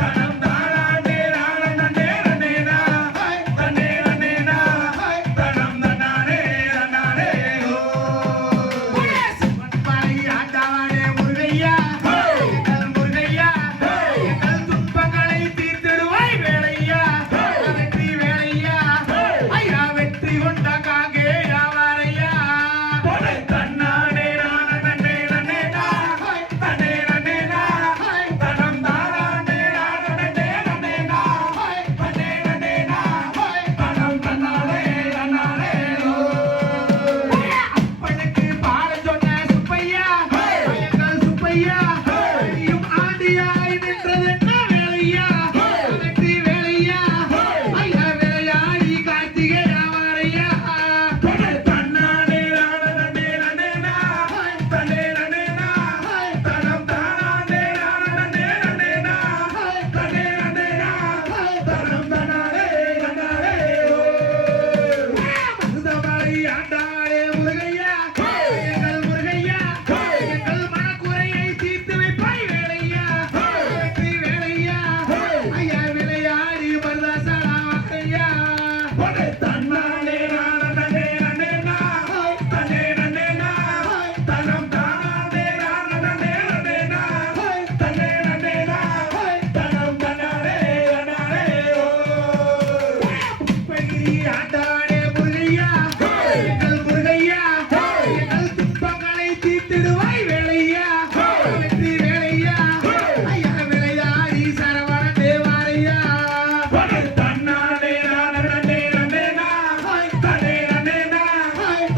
தனம் தானே நானே நன்னே நன்னேனா தனே நன்னேனா தனம் தன்னானே நன்னானே ஓ மலை ஆண்டவனே முருகையா எங்கள் முருகையா எங்கள் துன்பங்களை தீர்த்திடுவாய் வேலையா வெற்றி வேலையா ஐயா வெற்றி கொண்ட காகே யாவாரையா போடு தன்னானே நானே நன்னே நன்னேனா தனே நன்னேனா தனம் தானே நானே நன்னே நன்னேனா தனே நன்னேனா தனம் தன்னானே நன்னானே ஓ அப்பனுக்கு பாட சொன்ன சுப்பையா எங்கள் சுப்பையா நீயும் ஆண்டியாய் நின்றது என்ன வேலையா வெற்றி வேலையா ஐயா விளையாடி கார்த்திகை யாவாரையா போடு தன்னானே நானே நன்னே நன்னேனா தனே நன்னேனா தனம் தானே நானே நன்னே நன்னேனா தனே நன்னேனா தனம் தன்னானே நன்னானே ஓ மருதமலை ஆண்டாளே முருகையா எங்கள் முருகையா எங்கள் மனக்குறையை தீர்த்து வைப்பாய் வேலையா வெற்றி வேலையா ஐயா விளையாடி மருதாசனா வாரையா போடு தன்னானே நானே நன்னே நன்னேனா தனே நன்னேனா தனம் தானே நானே நன்னே நன்னேனா தனே நன்னேனா தனம் தன்னானே நன்னானே ஓ புஷ்பகிரி ஆண்டாளே முருகையா எங்கள் முருகையா எங்கள் துன்பங்களை தீர்த்திடுவாய் வேலையா வெற்றி வேலையா ஐயா விளையாடி சரவண தேவாரையா போடு தன்னானே நானே நன்னே நன்னேனா தனே நன்னேனா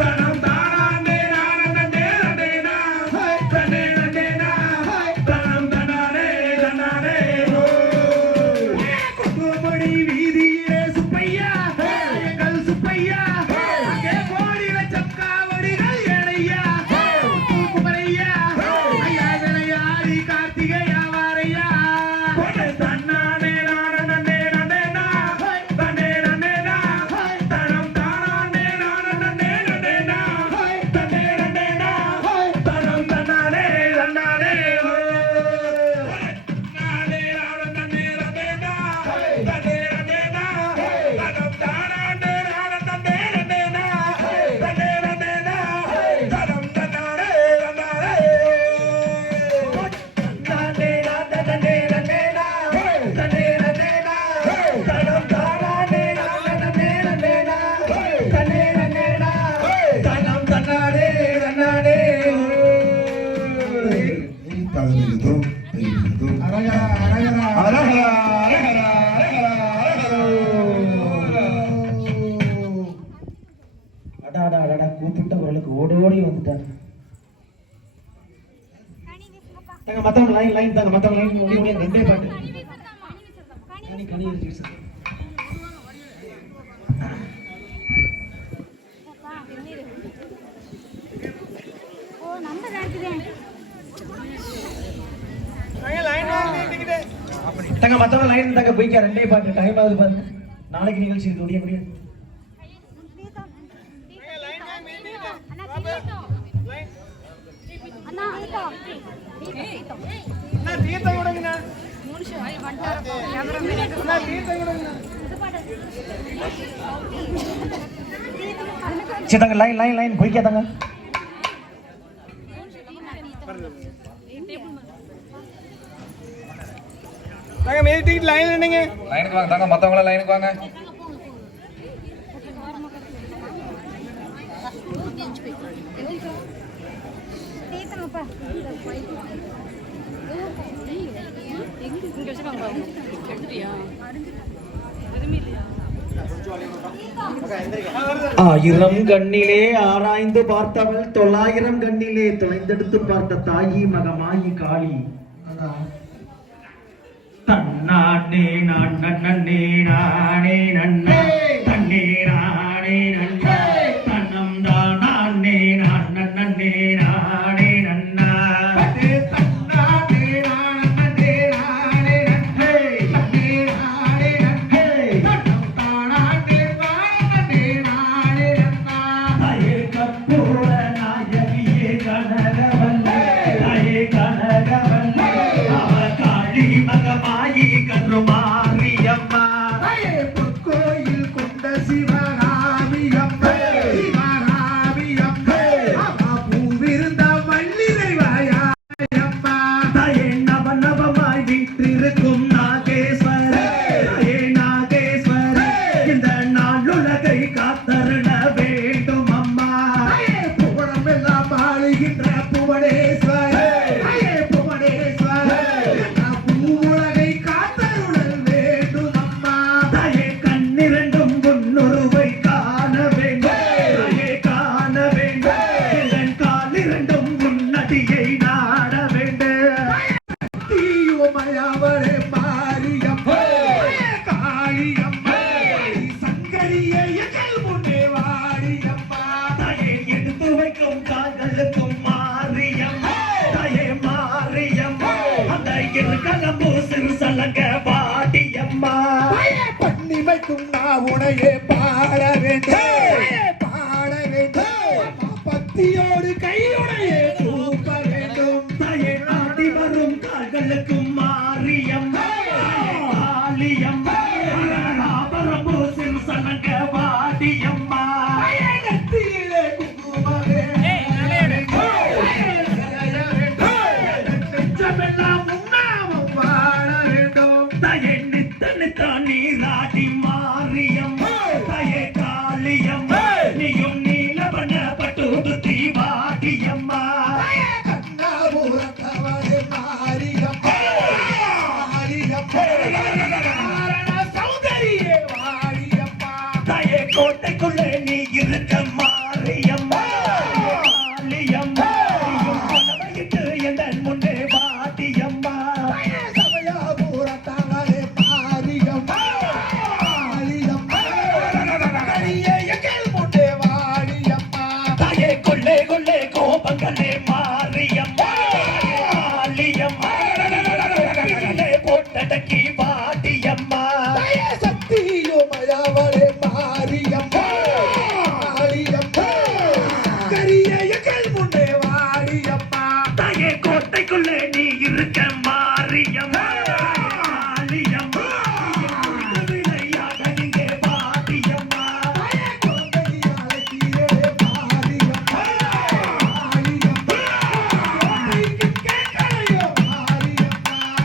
தனம் தானே நானே நன்னே நன்னேனா தனே நன்னேனா தனம் தன்னானே நன்னானே ஓ கொங்குமடி வீதியிலே சுப்பையா எங்கள் சுப்பையா அங்கே கோடி லட்சம் காவடிகள் ஏழையா குமரையா ஐயா விளையாடி கார்த்திகை யாவாரையா போடு தன்னானே நானே நன்னே நன்னேனா தனே நன்னேனா தனம் தானே நானே நன்னே நன்னேனா தனே நன்னேனா தனம் தன்னானே நன்னானே ஓ நானே நானே நன்னே நன்னேனா தனே நன்னேனா தனம் தானே நானே நன்னே நன்னேனா தனே நன்னேனா தனம் தன்னானே நன்னானே ஓ நானே நானே நன்னே நன்னேனா தனே நன்னேனா தனம் தானே நானே நன்னே நன்னேனா தனே நன்னேனா தனம் தன்னானே நன்னானே தகுதியும் தெரிவித்தும் அரகரா அரகரா அரஹரா அரஹரா அரஹரா அரஹரா அடா அடா அடா கூப்பிட்ட குரலுக்கு ஓடோடி வந்துட்டாங்க. தங்க மத்தவங்க லைன் லைன் தாங்க, மத்தவங்க லைன் ஓடி ஓடி ரெண்டே பாட்டு. கனி கனி இருக்கு சார். தங்க மத்தவங்க லைன் தாங்க போய்க்க ரெண்டே பாட்டு. டைம் ஆகுது பாருங்க. நாளைக்கு நிகழ்ச்சி இருக்கு, முடிய முடியாது. அண்ணா சித்தங்க லைன் லைன் லைன் போய்க்காதங்க. லைனுக்கு வாங்க தாங்க, மத்தவங்கள லைனுக்கு வாங்க. ஆயிரம் கண்ணிலே ஆராய்ந்து பார்த்தவள் 900 கண்ணிலே தொலைந்தெடுத்து பார்த்த தாயி மகமாயி காளி. தன்னானே நான் நன்னே நானே நன்னா தன்னே நானே நன்னா தன்னம் தானே நான் நன்னே நானே நன்னா கோயில் கொண்ட சிவகாமியம்மா பூவிருந்த மல்லிகை வாயம்மா நவநவமாய் வீற்றிருக்கும் நாகேஸ்வர நாகேஸ்வர இந்த நாளுலகை காத்தருள வேண்டும் அம்மா. புவனமெல்லாம் ஆளுகின்ற புவனேஸ்வர பூவுலகை காத்தருளல் வேண்டும் அம்மா. கண்ணிரண்டும் உன்னுருவை காண வேண்டும் காண வேண்டும். என் காலிரண்டும் உன்னடியை நாட வேண்டும். தீயுமையவளே மாரியம்மா காளியம்மா சங்கரியை எங்கள் முன்னே வாடியம்மா. தாயே எடுத்து வைக்கும் கால்களுக்கும் மாரியம்மா தாயே மாரியம்மா அந்த இரு கலம்பு சிறு சலங்க பாடியம்மா. பண்ணி வைக்கும் நான் உனையே பாட வேண்டும் பாட வேண்டும். பத்தியோடு கையுடையே தூக்க வேண்டும். தாயே ஆடி வரும் கால்களுக்கும் மாரியம்மா காளியம்மா ஆபரம்பு சிறு சலங்க பாடியம்மா. நெத்தியிலே குங்குமமே நெஞ்சமெல்லாம் உண்ணாமம் வாழ வேண்டும். தாயே நித்த நித்த நீராடி மாரியம்மா தாயே காளியம்மா நீயும் நீலவன பட்டு வாடியம்மா. கண்ணாபுரத்தவளே மாரியம்மா மாரியம்மா சௌந்தரியே வாடியம்மா. தாயே கோட்டைக்குள்ளே நீ இருக்க மாரியம்மா காளியம்மா நீயும் பணமையிட்டு எந்த முன்னே வாடியம்மா. சமயபுரத்தவளே மாரியம்மா மாரியம்மா கரியே எங்கள் முன்னே வாடியம்மா. தாயே கொள்ளே கொள்ளே கோபங்களே மாரியம்மா காளியம்மா போட்டடக்கி வாடியம்மா. சக்தியுமையவளே மாரியம்மா மாரியம்மா கரியே எங்கள் முன்னே வாடியம்மா. தாயே கோட்டைக்குள்ளே நீ இருக்க மாரியம்மா காளியம்மா விளையாட நீங்க வாடியம்மா.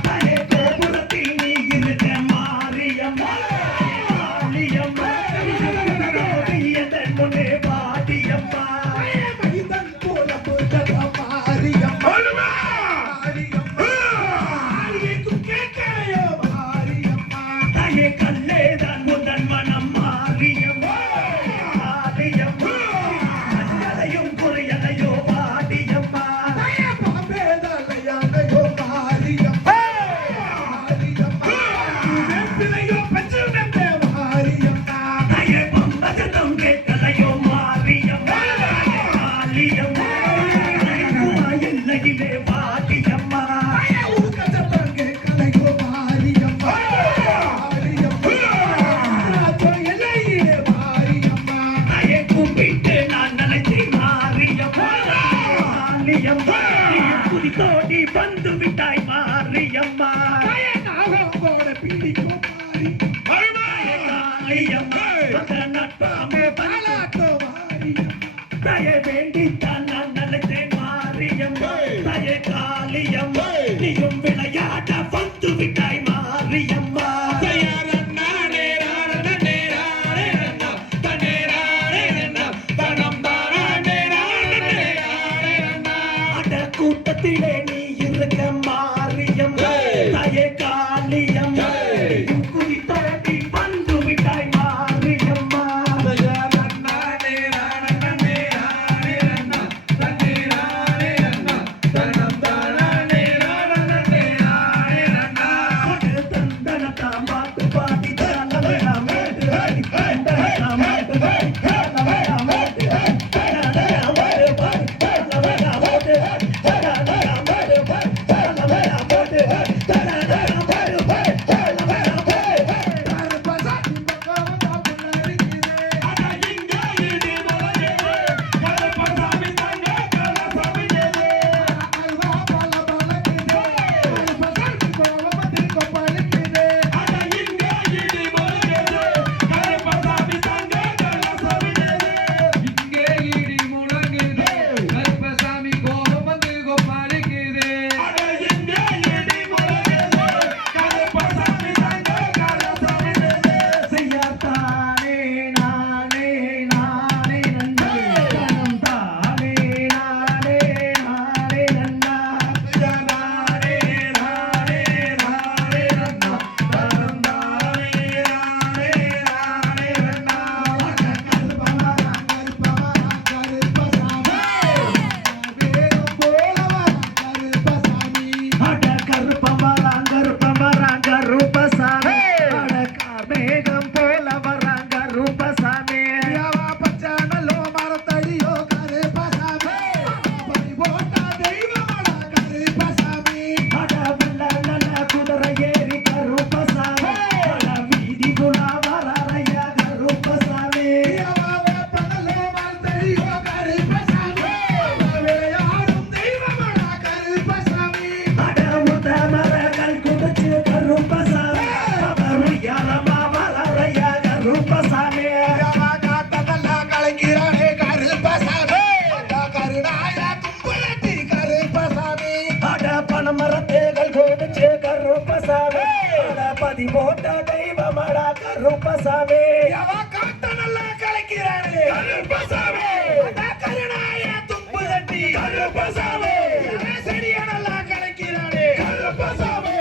தாயே கோபுரத்தில் நீ இருக்க மாரியம்மா காளியம்மா எதன் முன்னே வாடியம்மா. மாரியம்மா விட்டாய் மாரியம்மா நாகம் போட பிடிக்கும் மாறி காளியம்மா அந்த நட்டாமே பாலாட்டோ மாரியம்மா தய வேண்டித்தான் நான் நினைத்தேன் மாரியம்மா தய காளியம்மா நீயும் விளையாட வந்து விட்டாய் மாரியம்மா அட கூட்டத்திலே நீ இருக்க மாரியம்மா தய காளியம்மா குறித்தோடி வந்து விட்டாய் மாரியம்மா பதிமூட்ட தெய்வமடா கருப்பசாமி நல்லா கலைக்கிறாரு கருப்பசாமி கருணாய துப்பு தட்டி கருப்பசாமி சரியா நல்லா கலைக்கிறாரு கருப்பசாமி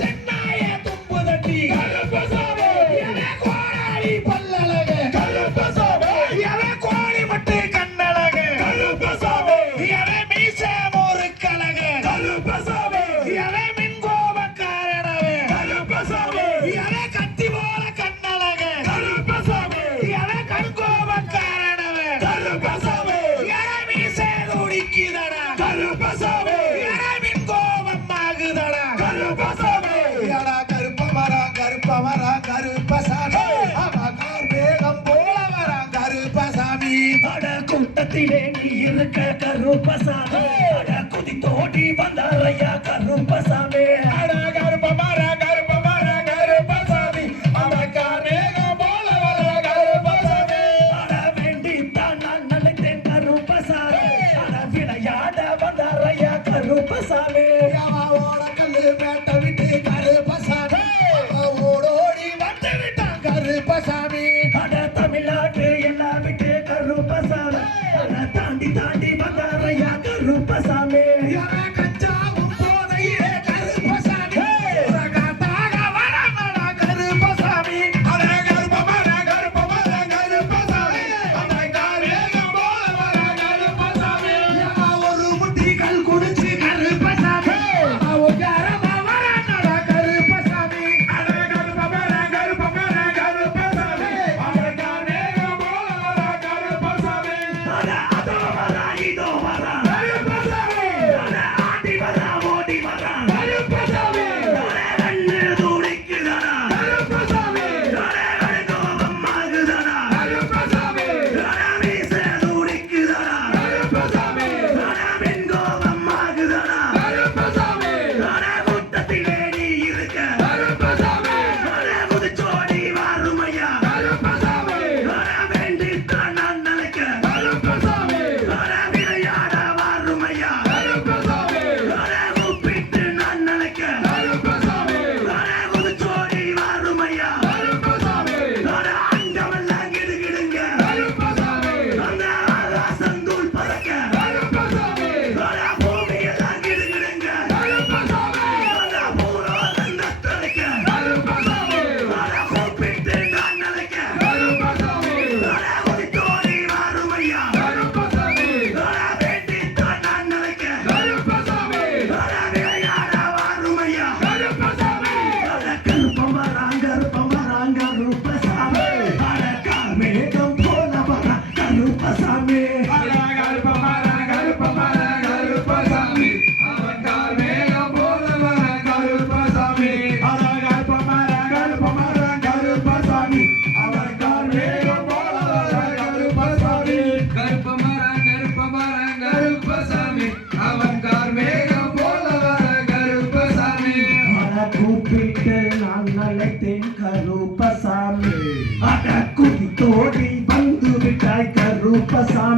சென்னாய துப்பு தட்டி கருப்பசாமி கோடாளி பல்லழக கருப்பசாமி கோழி மட்டு கண்ணழக கருப்பசாமி மீச மோரு கழக கருப்பசாமி கத்தி போல கண்ணழக கருப்பசாமி கண்கோபக்காரனவ கருப்பசாமி மீசை துடிக்குதடா கருப்பசாமி மின் கோபம் ஆகுதடா கருப்பசாமி கருப்பமரா கருப்பசாமி அவகார் வேகம் போல வரா கருப்பசாமி அட கூட்டத்திலே நீ இருக்க கருப்பசாமி அட குதி தோடி வந்தாரையா கருப்பசாமி அட கருப்பமரா கருப்பசாமி கல்லு மேட்ட விட்டு கருப்பசாமி ஓடோடி வந்து விட்டான் கருப்பசாமி அட தமிழ்நாட்டு எல்லாம் விட்டு கருப்பசாமி தாண்டி தாண்டி வந்தாரையா கருப்பசாமி கஞ்சாவும் போதையே கருப்பசாமி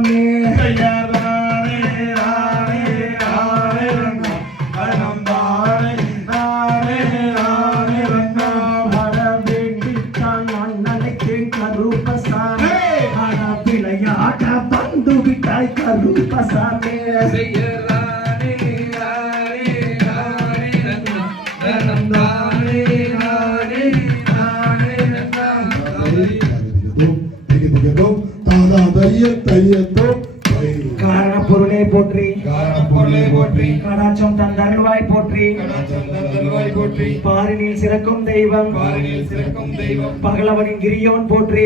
சாமி ஐயா தானே தானே தானே ரன்னா தனம் தானே தானே தானே ரன்னா வர வேண்டித்தான் நான் நினைத்தேன் கருப்பசாமி ஆன விளையாட வந்து விட்டாய் கருப்பசாமி செய்யறானே தானே தானே ரன்னா தனம் தானே தானே தானே ரன்னா தாதா தைய தையத்தோ காரண பொருளை போற்றி பொருளை போற்றி கடாச்சம் தந்தருள்வாய் போற்றி தருவாய் போற்றி பாரினில் சிறக்கும் தெய்வம் பாரினில் சிறக்கும் தெய்வம் பகலவனின் கிரியோன் போற்றி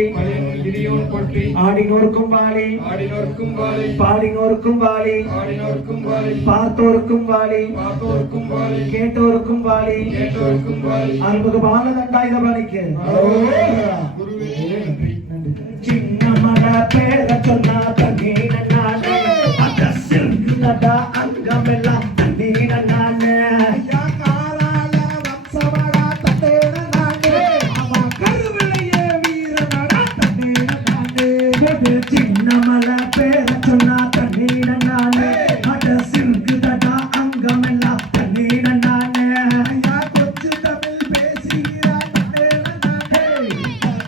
கிரியோன் போற்றி ஆடினோருக்கும் வாழி ஆடினோர்க்கும் வாழை பாடினோருக்கும் வாழி ஆடினோர்க்கும் வாழை பார்த்தோருக்கும் வாழி பார்த்தோர்க்கும் வாழை கேட்டோருக்கும் வாழி கேட்டோர்க்கும் வாழை அருள்மிகு பாலதண்டாயுதபாணிக்கு குருவே நன்றி சின்ன மட பேர சொன்னா தண்ணீர நானே அத சிறுகுனடா அங்கமெல்லாம் தண்ணீர நானே ஐயா காரால வம்சமடா தன்னேன நானே அவ கருவிளையே வீரனடா தன்னேன நானே ஒரு சின்ன மல பேர சொன்னா தண்ணீர நானே அத சிறுகுனடா அங்கமெல்லாம் தண்ணீர நானே ஐயா கொஞ்சு தமிழ் பேசுகிறார் தன்னேன நானே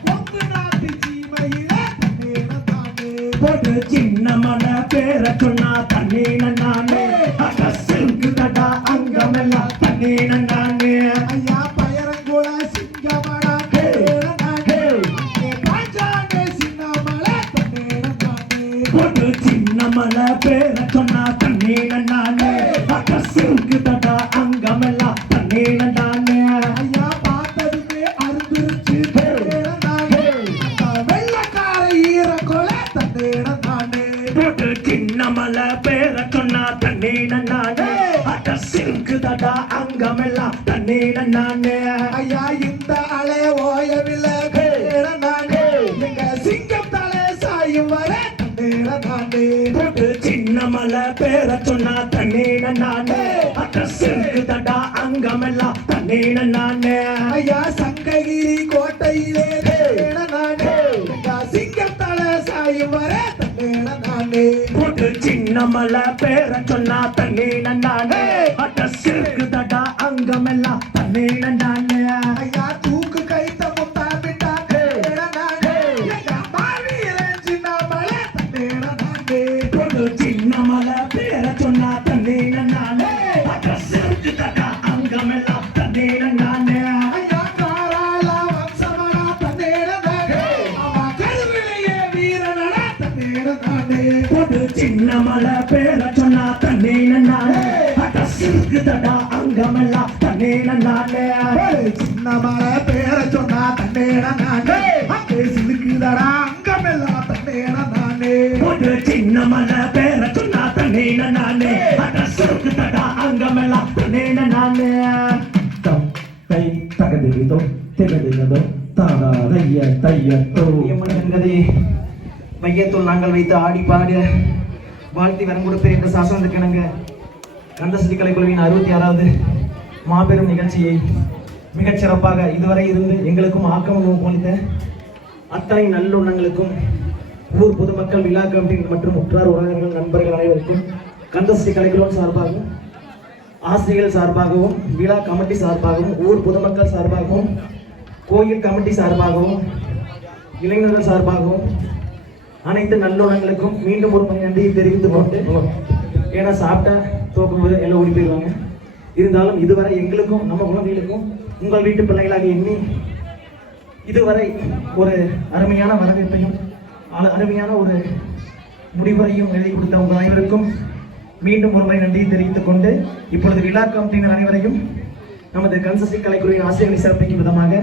கொங்கு நாட்டு சீமையிலே தன்னேன நானே ஒரு சின்ன மல பேர சொன்னா தண்ணீர நானே அத சிறுகுனடா அங்கமெல்லாம் தண்ணீர நானே ஐயா பயரங்குள சிங்கமடா தன்னேன நானே பாஞ்சானே சின்னமலை தன்னேன நானே ஒரு சின்ன மலை பேர சொன்னா தண்ணீர நானே அத சிறுகுனடா அங்கமெல்லாம் தண்ணீர நானே ஐயா பார்த்ததுமே அருந்துருச்சு தன்னேன நானே அந்த வெள்ளக்கார ஈரக்கொல தன்னேன நானே ஒரு சின்ன மலை பேர சொன்னா தண்ணீர நானே அத சிறுகுனடா அங்கமெல்லாம் தண்ணீர நானே ஐயா இந்த அலை ஓயவில்லை தன்னேன நானே எங்க சிங்கம் தலை சாயும் வர தன்னேன நானே ஒரு சின்ன மலை பேர சொன்னா தண்ணீர நானே அத சிறுகுனடா அங்கமெல்லாம் தண்ணீர நானே ஐயா சங்ககிரி கோட்டையிலே தன்னேன நானே எங்க சிங்கம் தலை சாயும் வர தன்னேன நானே ஒரு சின்ன மலை பேர சொன்னா தண்ணீர நானே அத சிறுகுனடா அங்கமெல்லாம் தண்ணீர நானே ஐயா தூக்கு கைத்த முத்தாமிட்டா தன்னேன நானே எங்க மாவீரன் சின்னமலை தன்னேன நானே ஒரு சின்ன மலை பேர சொன்னா தண்ணீர நானே அத சிறுகுனடா அங்கமெல்லாம் தண்ணீர நானே ஐயா காரால வம்சமடா தன்னேன நானே அவ கருவிளையே வீரனடா தன்னேன நானே ஒரு சின்ன மலை பேர சொன்னா தண்ணீர நானே அத சிறுகுனடா அங்கமெல்லாம் தண்ணீர நானே சின்னமலை பேர சொன்னா தன்னேன நானே அங்கே சிலுக்குதடா அங்கமெல்லாம் தன்னேன நானே ஒரு சின்ன மலை பேர சொன்னா தண்ணீர நானே அத சிறுகுனடா அங்கமெல்லாம் தண்ணீர நானே தம் தை தகதிரிதோ திகதிரதோ தாதா தைய தையத்தோ என்பதே மையத்துள் நாங்கள் வைத்து ஆடி பாடி வாழ்த்தி வரம் கொடுப்பேன் என்ற சாசனத்துக்கு இணங்க கந்தசக்தி கலைக்குழுவின் 66வது மாபெரும் நிகழ்ச்சியை மிகச் சிறப்பாக இதுவரை இருந்து எங்களுக்கும் ஆக்கமும் அளித்த அத்தனை நல்லுள்ளங்களுக்கும் ஊர் பொதுமக்கள் விழா கமிட்டி மற்றும் உற்றார் உறவினர்கள் நண்பர்கள் அனைவருக்கும் கந்தசக்தி கலைக்குழுவின் சார்பாகவும் ஆசிரியர்கள் சார்பாகவும் விழா கமிட்டி சார்பாகவும் ஊர் பொதுமக்கள் சார்பாகவும் கோயில் கமிட்டி சார்பாகவும் இளைஞர்கள் சார்பாகவும் அனைத்து நல்லுணங்களுக்கும் மீண்டும் ஒரு முறை நன்றியை தெரிவித்துக் கொண்டு ஏன்னா சாப்பிட்டா தோக்கும்போது எல்லாம் ஓடி போயிடுவாங்க. இருந்தாலும் இதுவரை எங்களுக்கும் நம்ம குழந்தைகளுக்கும் உங்கள் வீட்டு பிள்ளைகளாக எண்ணி இதுவரை ஒரு அருமையான வரவேற்பையும் அருமையான ஒரு முடிவுரையும் எழுதி கொடுத்த உங்கள் அனைவருக்கும் மீண்டும் ஒரு முறை நன்றியை தெரிவித்துக் கொண்டு இப்பொழுது விழா கமிட்டியினர் அனைவரையும் நமது கந்தசக்தி கலைக்குழுவின் ஆசிரியர்களை சிறப்பிக்கும் விதமாக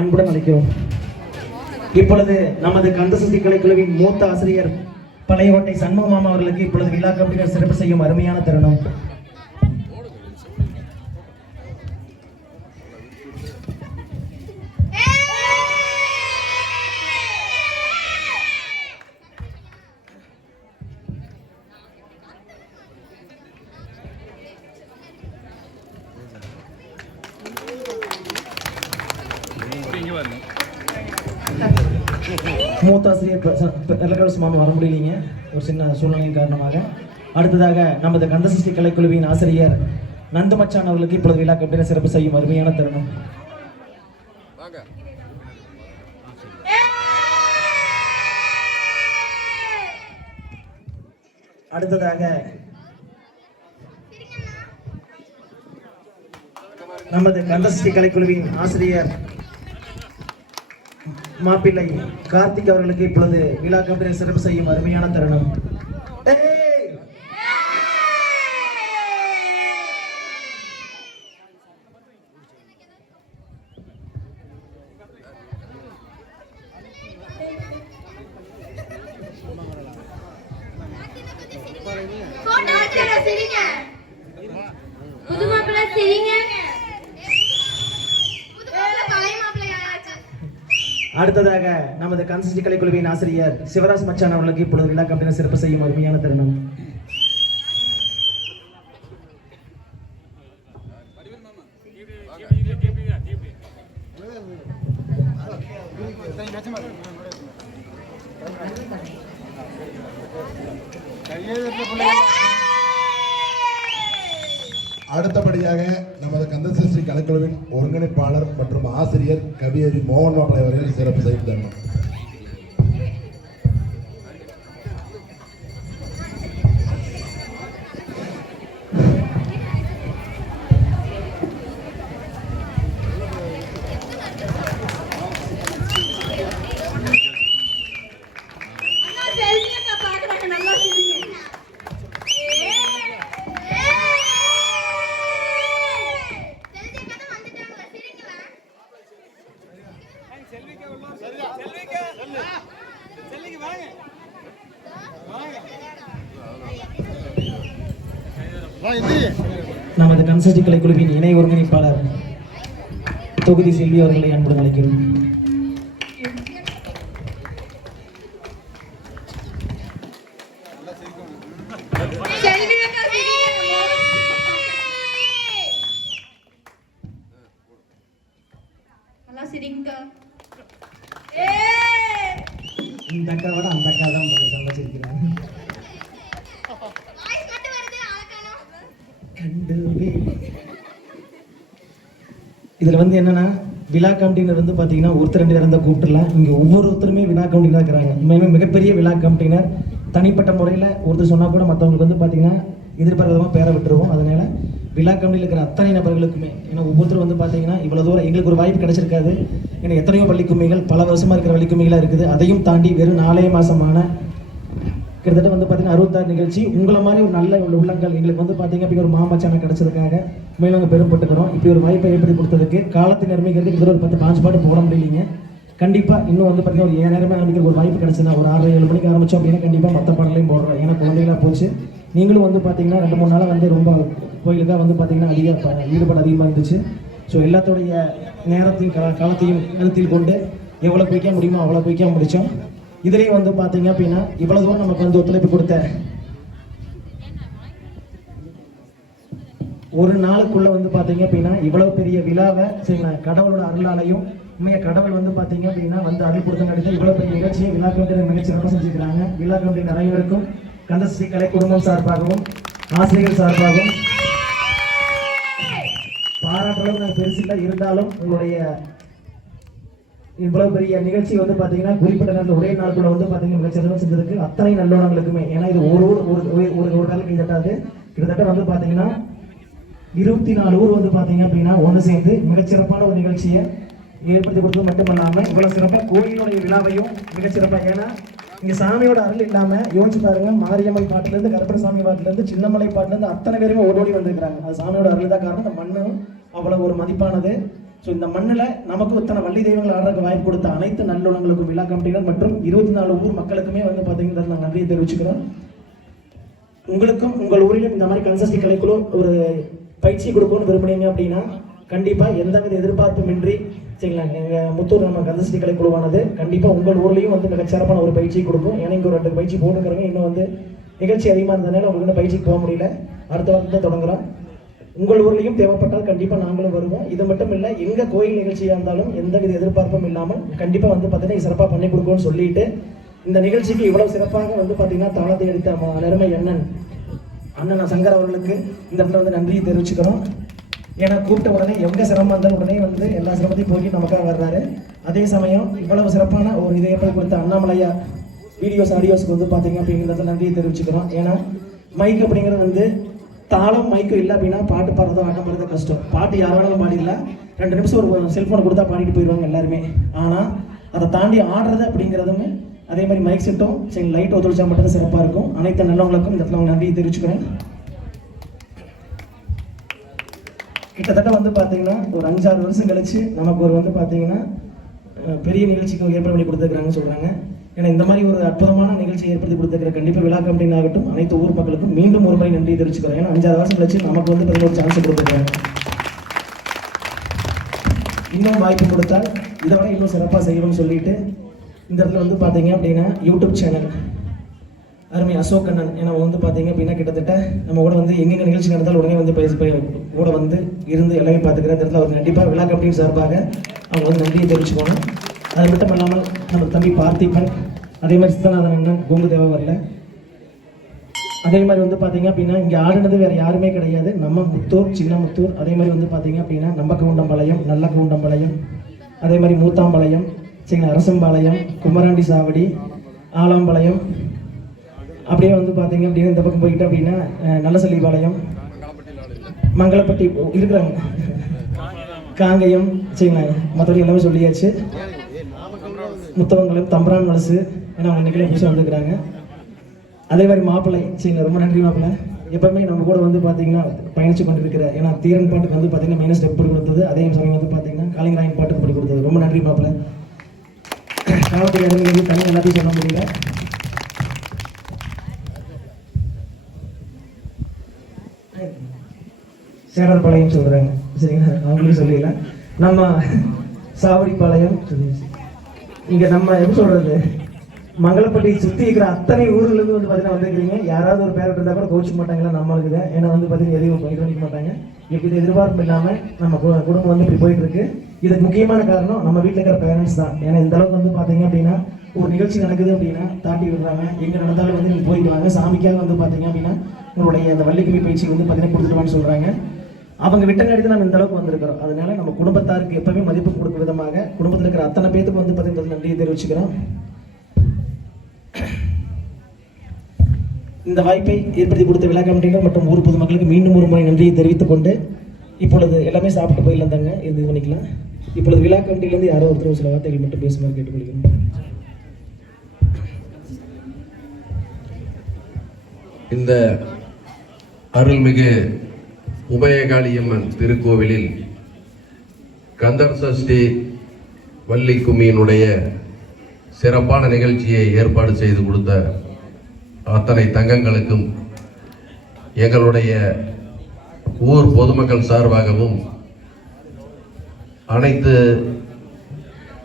அன்புடன் அழைக்கிறோம். இப்பொழுது நமது கந்தசக்தி கலைக்குழுவின் மூத்த ஆசிரியர் பழையகோட்டை சண்முகமாமா அவர்களுக்கு இப்பொழுது விழா கமிட்டியினர் சிறப்பு செய்யும் அருமையான தருணம். மூத்த ஆசிரியர் மாமா வர முடியலீங்க. ஒரு சின்ன சூழ்நிலையின் காரணமாக. அடுத்ததாக நமது கந்தசஷ்டி கலைக்குழுவின் ஆசிரியர் நந்து மச்சான் அவர்களுக்கு இப்பொழுது விழா கம்பெனி சிறப்பு செய்யும் அருமையான தருணம். அடுத்ததாக நமது கந்தசஷ்டி கலைக்குழுவின் ஆசிரியர் மாப்பிள்ளை கார்த்திக் அவர்களுக்கு இப்பொழுது விழா கம்பெனி சிறப்பு செய்யும் அருமையான தருணம். அடுத்ததாக நமது கந்தசஷ்டி கலைக்குழுவின் ஆசிரியர் சிவராஜ் மச்சான் அவர்களுக்கு இப்பொழுது விழா கம்பெனி சிறப்பு செய்யும் அருமையான தருணம். அடுத்தபடியாக நமது கந்தசஷ்டி கலைக்குழுவின் ஒருங்கிணைப்பாளர் மற்றும் ஆசிரியர் கவியரி மோகன் மாப்பிள்ளை அவர்கள் சிறப்பு செய்து தரணும். நமது கந்தசஷ்டி கலைக்குழுவின் இணை ஒருங்கிணைப்பாளர் தொகுதி செல்வி அவர்களை அன்புடன் அழைக்கிறோம். இந்த அக்காவோட அந்த அக்கா தான் சம்பாதிச்சிருக்கிறாங்க. இதுல வந்து என்னன்னா விழா கமிட்டினர் வந்து பாத்தீங்கன்னா ஒருத்தர் ரெண்டு பேர் கூப்பிட்டுலாம். இங்க ஒவ்வொருத்தருமே விழா கமிட்டினர் இருக்கிறாங்க. உண்மையுமே மிகப்பெரிய விழா கமிட்டினர். தனிப்பட்ட முறையில் ஒருத்தர் சொன்னா கூட மற்றவங்களுக்கு வந்து பாத்தீங்கன்னா எதிர்பார்க்காம பேர விட்டுருவோம். அதனால விழா கமிட்டியில் இருக்கிற அத்தனை நபர்களுக்குமே, ஏன்னா ஒவ்வொருத்தரும் வந்து பாத்தீங்கன்னா இவ்வளவு தூரம் எங்களுக்கு ஒரு வாய்ப்பு கிடைச்சிருக்காது. ஏன்னா எத்தனையோ பள்ளிக்குமைகள் பல வருஷமா இருக்கிற பள்ளிக்குமைகளா இருக்குது. அதையும் தாண்டி வெறும் 4 மாசமான கிட்டத்தட்ட வந்து பார்த்தீங்கன்னா 66 நிகழ்ச்சி. உங்களை மாதிரி ஒரு நல்ல உள்ளங்கள் எங்களுக்கு வந்து பார்த்தீங்க அப்படி ஒரு மாமச்சான கிடைச்சதுக்காக மேலும் நாங்கள் பெரும்பட்டுக்கிறோம். இப்படி ஒரு வாய்ப்பை ஏற்படுத்தி கொடுத்ததுக்கு காலத்தை நிர்ணயிக்கிறதுக்கு கிட்ட ஒரு 10-5 பாட்டு போட முடியலைங்க. கண்டிப்பாக இன்னும் வந்து பார்த்தீங்கன்னா ஒரு 7 நேரமே ஆரம்பிக்கிற ஒரு வாய்ப்பு கிடைச்சதுன்னா ஒரு 6-7 மணிக்கு ஆரம்பித்தோம் அப்படின்னா கண்டிப்பாக மற்ற பாடலையும் போடுறோம். ஏன்னா குழந்தைகளாக போச்சு. நீங்களும் வந்து பார்த்தீங்கன்னா 2-3 நாளாக வந்து ரொம்ப கோயிலுக்காக வந்து பார்த்தீங்கன்னா ஈடுபாடு அதிகமாக இருந்துச்சு. ஸோ எல்லாத்துடைய நேரத்தையும் காலத்தையும் கருத்தில் கொண்டு எவ்வளோ குயிக்காக முடியுமோ அவ்வளோ குயிக்காக முடித்தோம். இதுலேயும் வந்து பார்த்தீங்க அப்படின்னா இவ்வளவு தூரம் நமக்கு வந்து ஒத்துழைப்பு கொடுத்த ஒரு நாளுக்குள்ள வந்து பார்த்தீங்க அப்படின்னா இவ்வளவு பெரிய விழாவை சரிங்களா கடவுளோட அருளாலையும் உண்மைய கடவுள் வந்து பார்த்தீங்க அப்படின்னா வந்து அருள் கொடுத்த நடித்த இவ்வளவு பெரிய நிகழ்ச்சியை விழா கமிட்டியினர் மிகச் சிறப்பாக செஞ்சுக்கிறாங்க. விழா கமிட்டியினர் அனைவருக்கும் கந்தசஷ்டி கலை குடும்பம் சார்பாகவும் ஆசிரியர்கள் சார்பாகவும் பாராட்டளவு நாங்கள் பெருசில்லை. இருந்தாலும் உங்களுடைய இவ்வளவு பெரிய நிகழ்ச்சி வந்து பாத்தீங்கன்னா குறிப்பிட்ட நேரத்தில் ஒரே நாளுக்குள்ள வந்து பாத்தீங்கன்னா மிகச்சிறப்பாக செஞ்சதுக்கு அத்தனை நல்லவங்களுக்குமே, ஏன்னா இது ஒரு காலம் கிட்டத்தட்ட கிட்டத்தட்ட வந்து பாத்தீங்கன்னா 24 ஊர் வந்து பாத்தீங்க அப்படின்னா ஒன்று சேர்ந்து மிகச்சிறப்பான ஒரு நிகழ்ச்சியை ஏற்படுத்தி கொடுத்தது மட்டுமல்லாம இவ்வளவு சிறப்பாக கோயிலுடைய விழாவையும் மிகச்சிறப்பாக, ஏன்னா இங்க சாமியோட அருள் இல்லாம யோசிச்சு பாருங்க, மாரியம்மன் பாட்டுல இருந்து கருப்பணசாமி பாட்டுல இருந்து சின்னமலை பாட்டுல இருந்து அத்தனை பேருமே ஓடோடி வந்திருக்காங்க. அது சாமியோட அருள் தான் காரணம். இந்த மண்ணும் அவ்வளவு ஒரு மதிப்பானது. ஸோ இந்த மண்ணில் நமக்கு இத்தனை வள்ளி தெய்வங்கள் ஆடுறதுக்கு வாய்ப்பு கொடுத்த அனைத்து நல்லுணங்களுக்கும் விழா கமிட்டியினர் மற்றும் 24 ஊர் மக்களுக்குமே வந்து பார்த்தீங்கன்னா நான் நன்றியை தெரிவிச்சுக்கிறோம். உங்களுக்கும் உங்கள் ஊரிலும் இந்த மாதிரி கந்தசஷ்டி கலைக்குழு ஒரு பயிற்சி கொடுக்கணும்னு விரும்புனீங்க அப்படின்னா கண்டிப்பாக எந்தவித எதிர்பார்ப்புமின்றி சரிங்களா எங்கள் முத்தூர் நம்ம கந்தசஷ்டி கலைக்குழுவானது கண்டிப்பாக உங்கள் ஊர்லேயும் வந்து மிகச்சிறப்பான ஒரு பயிற்சி கொடுக்கும். ஏன்னா இங்கே ஒரு 2 பயிற்சி போட்டுக்கிறவங்க இன்னும் வந்து நிகழ்ச்சி அதிகமாக இருந்ததுனால உங்களுக்கு பயிற்சிக்கு போக முடியல. அடுத்த வாரத்தில் தான் தொடங்குறோம். உங்கள் ஊர்லேயும் தேவைப்பட்டால் கண்டிப்பாக நாங்களும் வருவோம். இது மட்டும் இல்லை, எங்கள் கோயில் நிகழ்ச்சியாக இருந்தாலும் எந்தவித எதிர்பார்ப்பும் இல்லாமல் கண்டிப்பாக வந்து பார்த்தீங்கன்னா சிறப்பாக பண்ணி கொடுக்கணும்னு சொல்லிட்டு இந்த நிகழ்ச்சிக்கு இவ்வளவு சிறப்பாக வந்து பார்த்தீங்கன்னா தாளத்தை அடித்த அருமை அண்ணன் சங்கர் அவர்களுக்கு இந்த இடத்துல வந்து நன்றியை தெரிவிச்சுக்கிறோம். ஏன்னா கூப்பிட்ட உடனே எங்க சிரமம் இருந்தாலும் உடனே வந்து எல்லா சிரமத்தையும் போக்கி நமக்காக வர்றாரு. அதே சமயம் இவ்வளவு சிறப்பான ஒரு இதை கொடுத்த அண்ணாமலையா வீடியோஸ் ஆடியோஸ்க்கு வந்து பார்த்தீங்க அப்படிங்கிறத நன்றியை தெரிவிச்சுக்கிறோம். ஏன்னா மைக் அப்படிங்கிறது வந்து தாளம் மைக்கும் இல்லை அப்படின்னா பாட்டு பாடுறதோ ஆட்டம் பாடுறதோ கஷ்டம். பாட்டு யார் வேணாலும் பாடிடலாம், 2 நிமிஷம் ஒரு செல்ஃபோனை கொடுத்தா பாடிட்டு போயிடுவாங்க எல்லாருமே. ஆனால் அதை தாண்டி ஆடுறது அப்படிங்கிறதுமே அதே மாதிரி மைக் செட்டும் சரி லைட் ஒத்துழைச்சா மட்டும் சிறப்பாக இருக்கும். அனைத்து நல்லவங்களுக்கும் இந்த இடத்துல நன்றியை தெரிவிச்சுக்கிறேன். கிட்டத்தட்ட வந்து பார்த்தீங்கன்னா ஒரு 5-6 வருஷம் கழிச்சு நமக்கு ஒரு வந்து பார்த்தீங்கன்னா பெரிய நிகழ்ச்சிக்கு ஏற்பாடு பண்ணி கொடுத்துருக்காங்கன்னு சொல்கிறாங்க. ஏன்னா இந்த மாதிரி ஒரு அற்புதமான நிகழ்ச்சியை ஏற்படுத்தி கொடுத்துருக்கிற கண்டிப்பாக விழா கமிட்டின் ஆகட்டும் அனைத்து ஊர் மக்களுக்கும் மீண்டும் ஒரு முறை நன்றி தெரிவிச்சுக்கிறேன். ஏன்னா 5-6 வருஷம் கழிச்சு நமக்கு வந்து 11 சான்ஸ் கொடுத்துருக்காங்க. இன்னும் வாய்ப்பு கொடுத்தால் இதை விட இன்னும் சிறப்பாக செய்யணும்னு சொல்லிட்டு இந்த இடத்துல வந்து பார்த்தீங்க அப்படின்னா யூடியூப் சேனல் அருமை அசோக் அண்ணன் ஏன்னா வந்து பார்த்தீங்க அப்படின்னா கிட்டத்தட்ட நம்ம கூட வந்து எங்கெங்க நிகழ்ச்சி நடந்தாலும் உடனே வந்து கூட வந்து இருந்து எல்லாமே பார்த்துக்கிற இடத்துல அவர் கண்டிப்பாக விழா கமிட்டியின் சார்பாக அவங்க வந்து நன்றியை தெரிவிச்சுக்கணும். அது மட்டும் இல்லாமல் நம்ம தம்பி பார்த்திபன், அதே மாதிரி சித்தநாதன் அண்ணன் கோங்கு தேவா வரல. அதே மாதிரி வந்து பார்த்தீங்க அப்படின்னா இங்கே ஆடுனது வேறு யாருமே கிடையாது, நம்ம முத்தூர் சின்ன முத்தூர். அதே மாதிரி வந்து பார்த்தீங்க அப்படின்னா நம்பக்கவுண்டம்பாளையம், நல்ல கவுண்டம்பாளையம், அதே மாதிரி மூத்தாம்பாளையம், சரிங்களா, அரசம்பாளையம், குமராண்டி சாவடி, ஆலாம்பாளையம், அப்படியே வந்து பார்த்தீங்க அப்படின்னா இந்த பக்கம் போயிட்டு அப்படின்னா நல்லசல்லிபாளையம், மங்களப்பட்டி இருக்கிறாங்க, காங்கயம், சரிங்களா, மற்றபடி எல்லாமே சொல்லியாச்சு. முத்தவங்களும் தம்பரான் வலசு ஏன்னா அவங்க நிகழ்ச்சி புதுசாக வந்துருக்குறாங்க. அதே மாதிரி மாப்பிள்ளை, சரிங்களா, ரொம்ப நன்றி மாப்பிள்ளை. எப்பவுமே நம்ம கூட வந்து பார்த்தீங்கன்னா பயணிச்சு கொண்டு இருக்கிற ஏன்னா தீரன் பாட்டுக்கு வந்து பார்த்தீங்கன்னா மெயினாக ஸ்டெப் போட்டு கொடுத்தது, அதே சமயம் வந்து பார்த்தீங்கன்னா காளிங்கராயன் பாட்டுக்கு போட்டு கொடுத்தது. ரொம்ப நன்றி மாப்பிள்ளை. காலத்துக்கு இறங்கி தனி எல்லாத்தையும் சொல்ல முடியல. சேடர்பாளையம் சொல்கிறாங்க, சரிங்களா, அவங்களையும் சொல்லல. நம்ம சாவடிப்பாளையம் இங்கே நம்ம எப்படி சொல்கிறது மங்களப்பட்டி சுற்றி இருக்கிற அத்தனை ஊர்லேருந்து வந்து பார்த்தீங்கன்னா வந்துருக்கீங்க. யாராவது ஒரு பேரட் இருந்தால் கூட கோச்சிக்க மாட்டாங்களா நம்மளுக்கு தான். ஏன்னா வந்து பார்த்தீங்கன்னா எதையும் இது பண்ணிக்க மாட்டாங்க. எப்படி எதிர்பார்ப்பு இல்லாமல் நம்ம குடும்பம் வந்து இப்படி போயிட்டு இருக்கு. இதுக்கு முக்கியமான காரணம் நம்ம வீட்டில் இருக்கிற பேரண்ட்ஸ் தான். ஏன்னா இந்த அளவுக்கு வந்து பார்த்தீங்க அப்படின்னா ஒரு நிகழ்ச்சி நடக்குது அப்படின்னா தாண்டி விடுறாங்க. எங்கே நடந்தாலும் வந்து நீங்கள் போயிட்டு வாங்க, சாமிக்காக வந்து பார்த்தீங்க அப்படின்னா உங்களுடைய அந்த வள்ளிக்குமி பயிற்சி வந்து பார்த்தீங்கன்னா கொடுத்துட்டு சொல்கிறாங்க. அவங்க விட்டங்காடி தான் நம்ம இந்த அளவுக்கு வந்திருக்கிறோம். அதனால நம்ம குடும்பத்தாருக்கு எப்பவுமே மதிப்பு கொடுக்கும் விதமாக குடும்பத்தில் இருக்கிற அத்தனை பேருக்கு வந்து பார்த்தீங்கன்னா நன்றியை தெரிவிச்சுக்கிறோம். இந்த வாய்ப்பை ஏற்படுத்தி கொடுத்த விழா கமிட்டிகள் மற்றும் ஊர் பொதுமக்களுக்கு மீண்டும் ஒரு முறை நன்றியை தெரிவித்துக் கொண்டு இப்பொழுது எல்லாமே சாப்பிட்டு போயிடலாம் தாங்க இது பண்ணிக்கலாம். இப்பொழுது விழா கமிட்டியிலேருந்து யாரோ ஒருத்தர் சில வார்த்தைகள் மட்டும் பேசுமாறு கேட்டுக்கொள்கிறோம். இந்த அருள்மிகு உபயகாளியம்மன் திருக்கோவிலில் கந்தர் சஷ்டி வள்ளி கும்மியினுடைய சிறப்பான நிகழ்ச்சியை ஏற்பாடு செய்து கொடுத்த அத்தனை தங்கங்களுக்கும் எங்களுடைய ஊர் பொதுமக்கள் சார்பாகவும் அனைத்து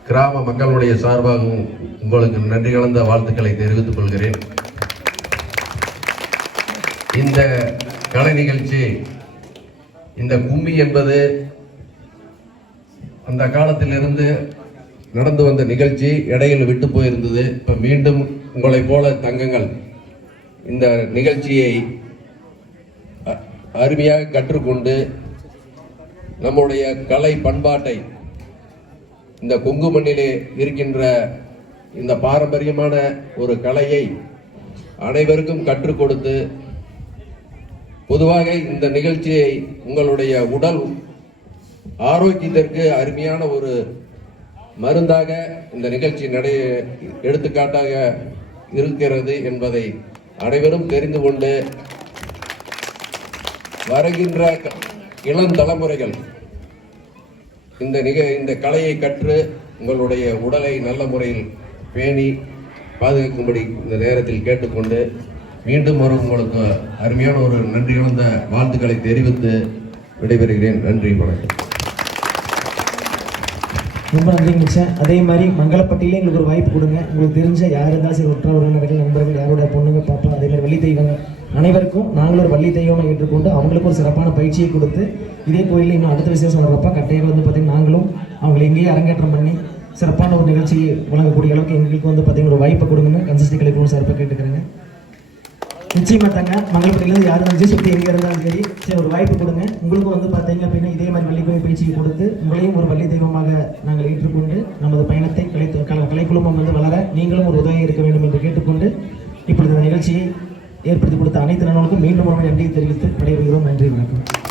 கிராம மக்களுடைய சார்பாகவும் உங்களுக்கு நன்றி கலந்த வாழ்த்துக்களை தெரிவித்துக் கொள்கிறேன். இந்த கலை நிகழ்ச்சி, இந்த கும்மி என்பது அந்த காலத்திலிருந்து நடந்து வந்த நிகழ்ச்சி, இடையில் விட்டு போயிருந்தது. இப்போ மீண்டும் உங்களை போல தங்கங்கள் இந்த நிகழ்ச்சியை அருமையாக கற்றுக்கொண்டு நம்முடைய கலை பண்பாட்டை இந்த கொங்கு மண்ணிலே இருக்கின்ற இந்த பாரம்பரியமான ஒரு கலையை அனைவருக்கும் கற்றுக் கொடுத்து பொதுவாக இந்த நிகழ்ச்சியை உங்களுடைய உடல் ஆரோக்கியத்திற்கு அருமையான ஒரு மருந்தாக இந்த நிகழ்ச்சி எடுத்துக்காட்டாக இருக்கிறது என்பதை அனைவரும் தெரிந்து கொண்டு வருகின்ற இளம் தலைமுறைகள் இந்த கலையை கற்று உங்களுடைய உடலை நல்ல முறையில் பேணி பாதுகாக்கும்படி இந்த நேரத்தில் கேட்டுக்கொண்டு மீண்டும் ஒரு உங்களுக்கு அருமையான ஒரு நன்றி கலந்த வாழ்த்துக்களை தெரிவித்து விடைபெறுகிறேன். நன்றி, வணக்கம். ரொம்ப நன்றிங்க சார். அதே மாதிரி மங்களப்பட்டியிலே எங்களுக்கு ஒரு வாய்ப்பு கொடுங்க. உங்களுக்கு தெரிஞ்ச யார் இருந்தாலும் சரி, உற்ற உறவினர்கள், நண்பர்கள், யாரோட பொண்ணுங்க, பாப்பா, அதே மாதிரி வள்ளி தெய்வங்கள் அனைவருக்கும் நாங்களும் ஒரு வள்ளி தெய்வமாக ஏற்றுக்கொண்டு அவங்களுக்கு ஒரு சிறப்பான பயிற்சியை கொடுத்து இதே கோயிலில் இன்னும் அடுத்த விசேஷம் வர்றப்ப கட்டையில் வந்து பார்த்தீங்கன்னா நாங்களும் அவங்களை எங்கேயே அரங்கேற்றம் பண்ணி சிறப்பான ஒரு நிகழ்ச்சியை வழங்கக்கூடிய அளவுக்கு எங்களுக்கு வந்து பார்த்தீங்கன்னா ஒரு வாய்ப்பை கொடுங்கன்னு கன்சிஸ்டி கலைக்குழு சார்பாக கேட்டுக்கிறேங்க. நிச்சயமா தாங்க மங்களப்பட்டியிலேருந்து யாரும் வந்து சுற்றி எங்கே இருந்தாலும் சரி ஒரு வாய்ப்பு கொடுங்க. உங்களுக்கும் வந்து பார்த்தீங்க அப்படின்னா இதே மாதிரி வள்ளிக்கும்மி பயிற்சியை கொடுத்து உங்களையும் ஒரு வள்ளி தெய்வமாக நாங்கள் ஏற்றுக்கொண்டு நமது பயணத்தை கலைக்குழுமம் வந்து வளர நீங்களும் ஒரு உதவி இருக்க வேண்டும் என்று கேட்டுக்கொண்டு இப்பொழுது இந்த நிகழ்ச்சியை ஏற்படுத்தி கொடுத்த அனைத்து நலனுக்கும் மீண்டும் ஒரு நன்றியை தெரிவித்து விடைபெறுகிறோம். நன்றி, வணக்கம்.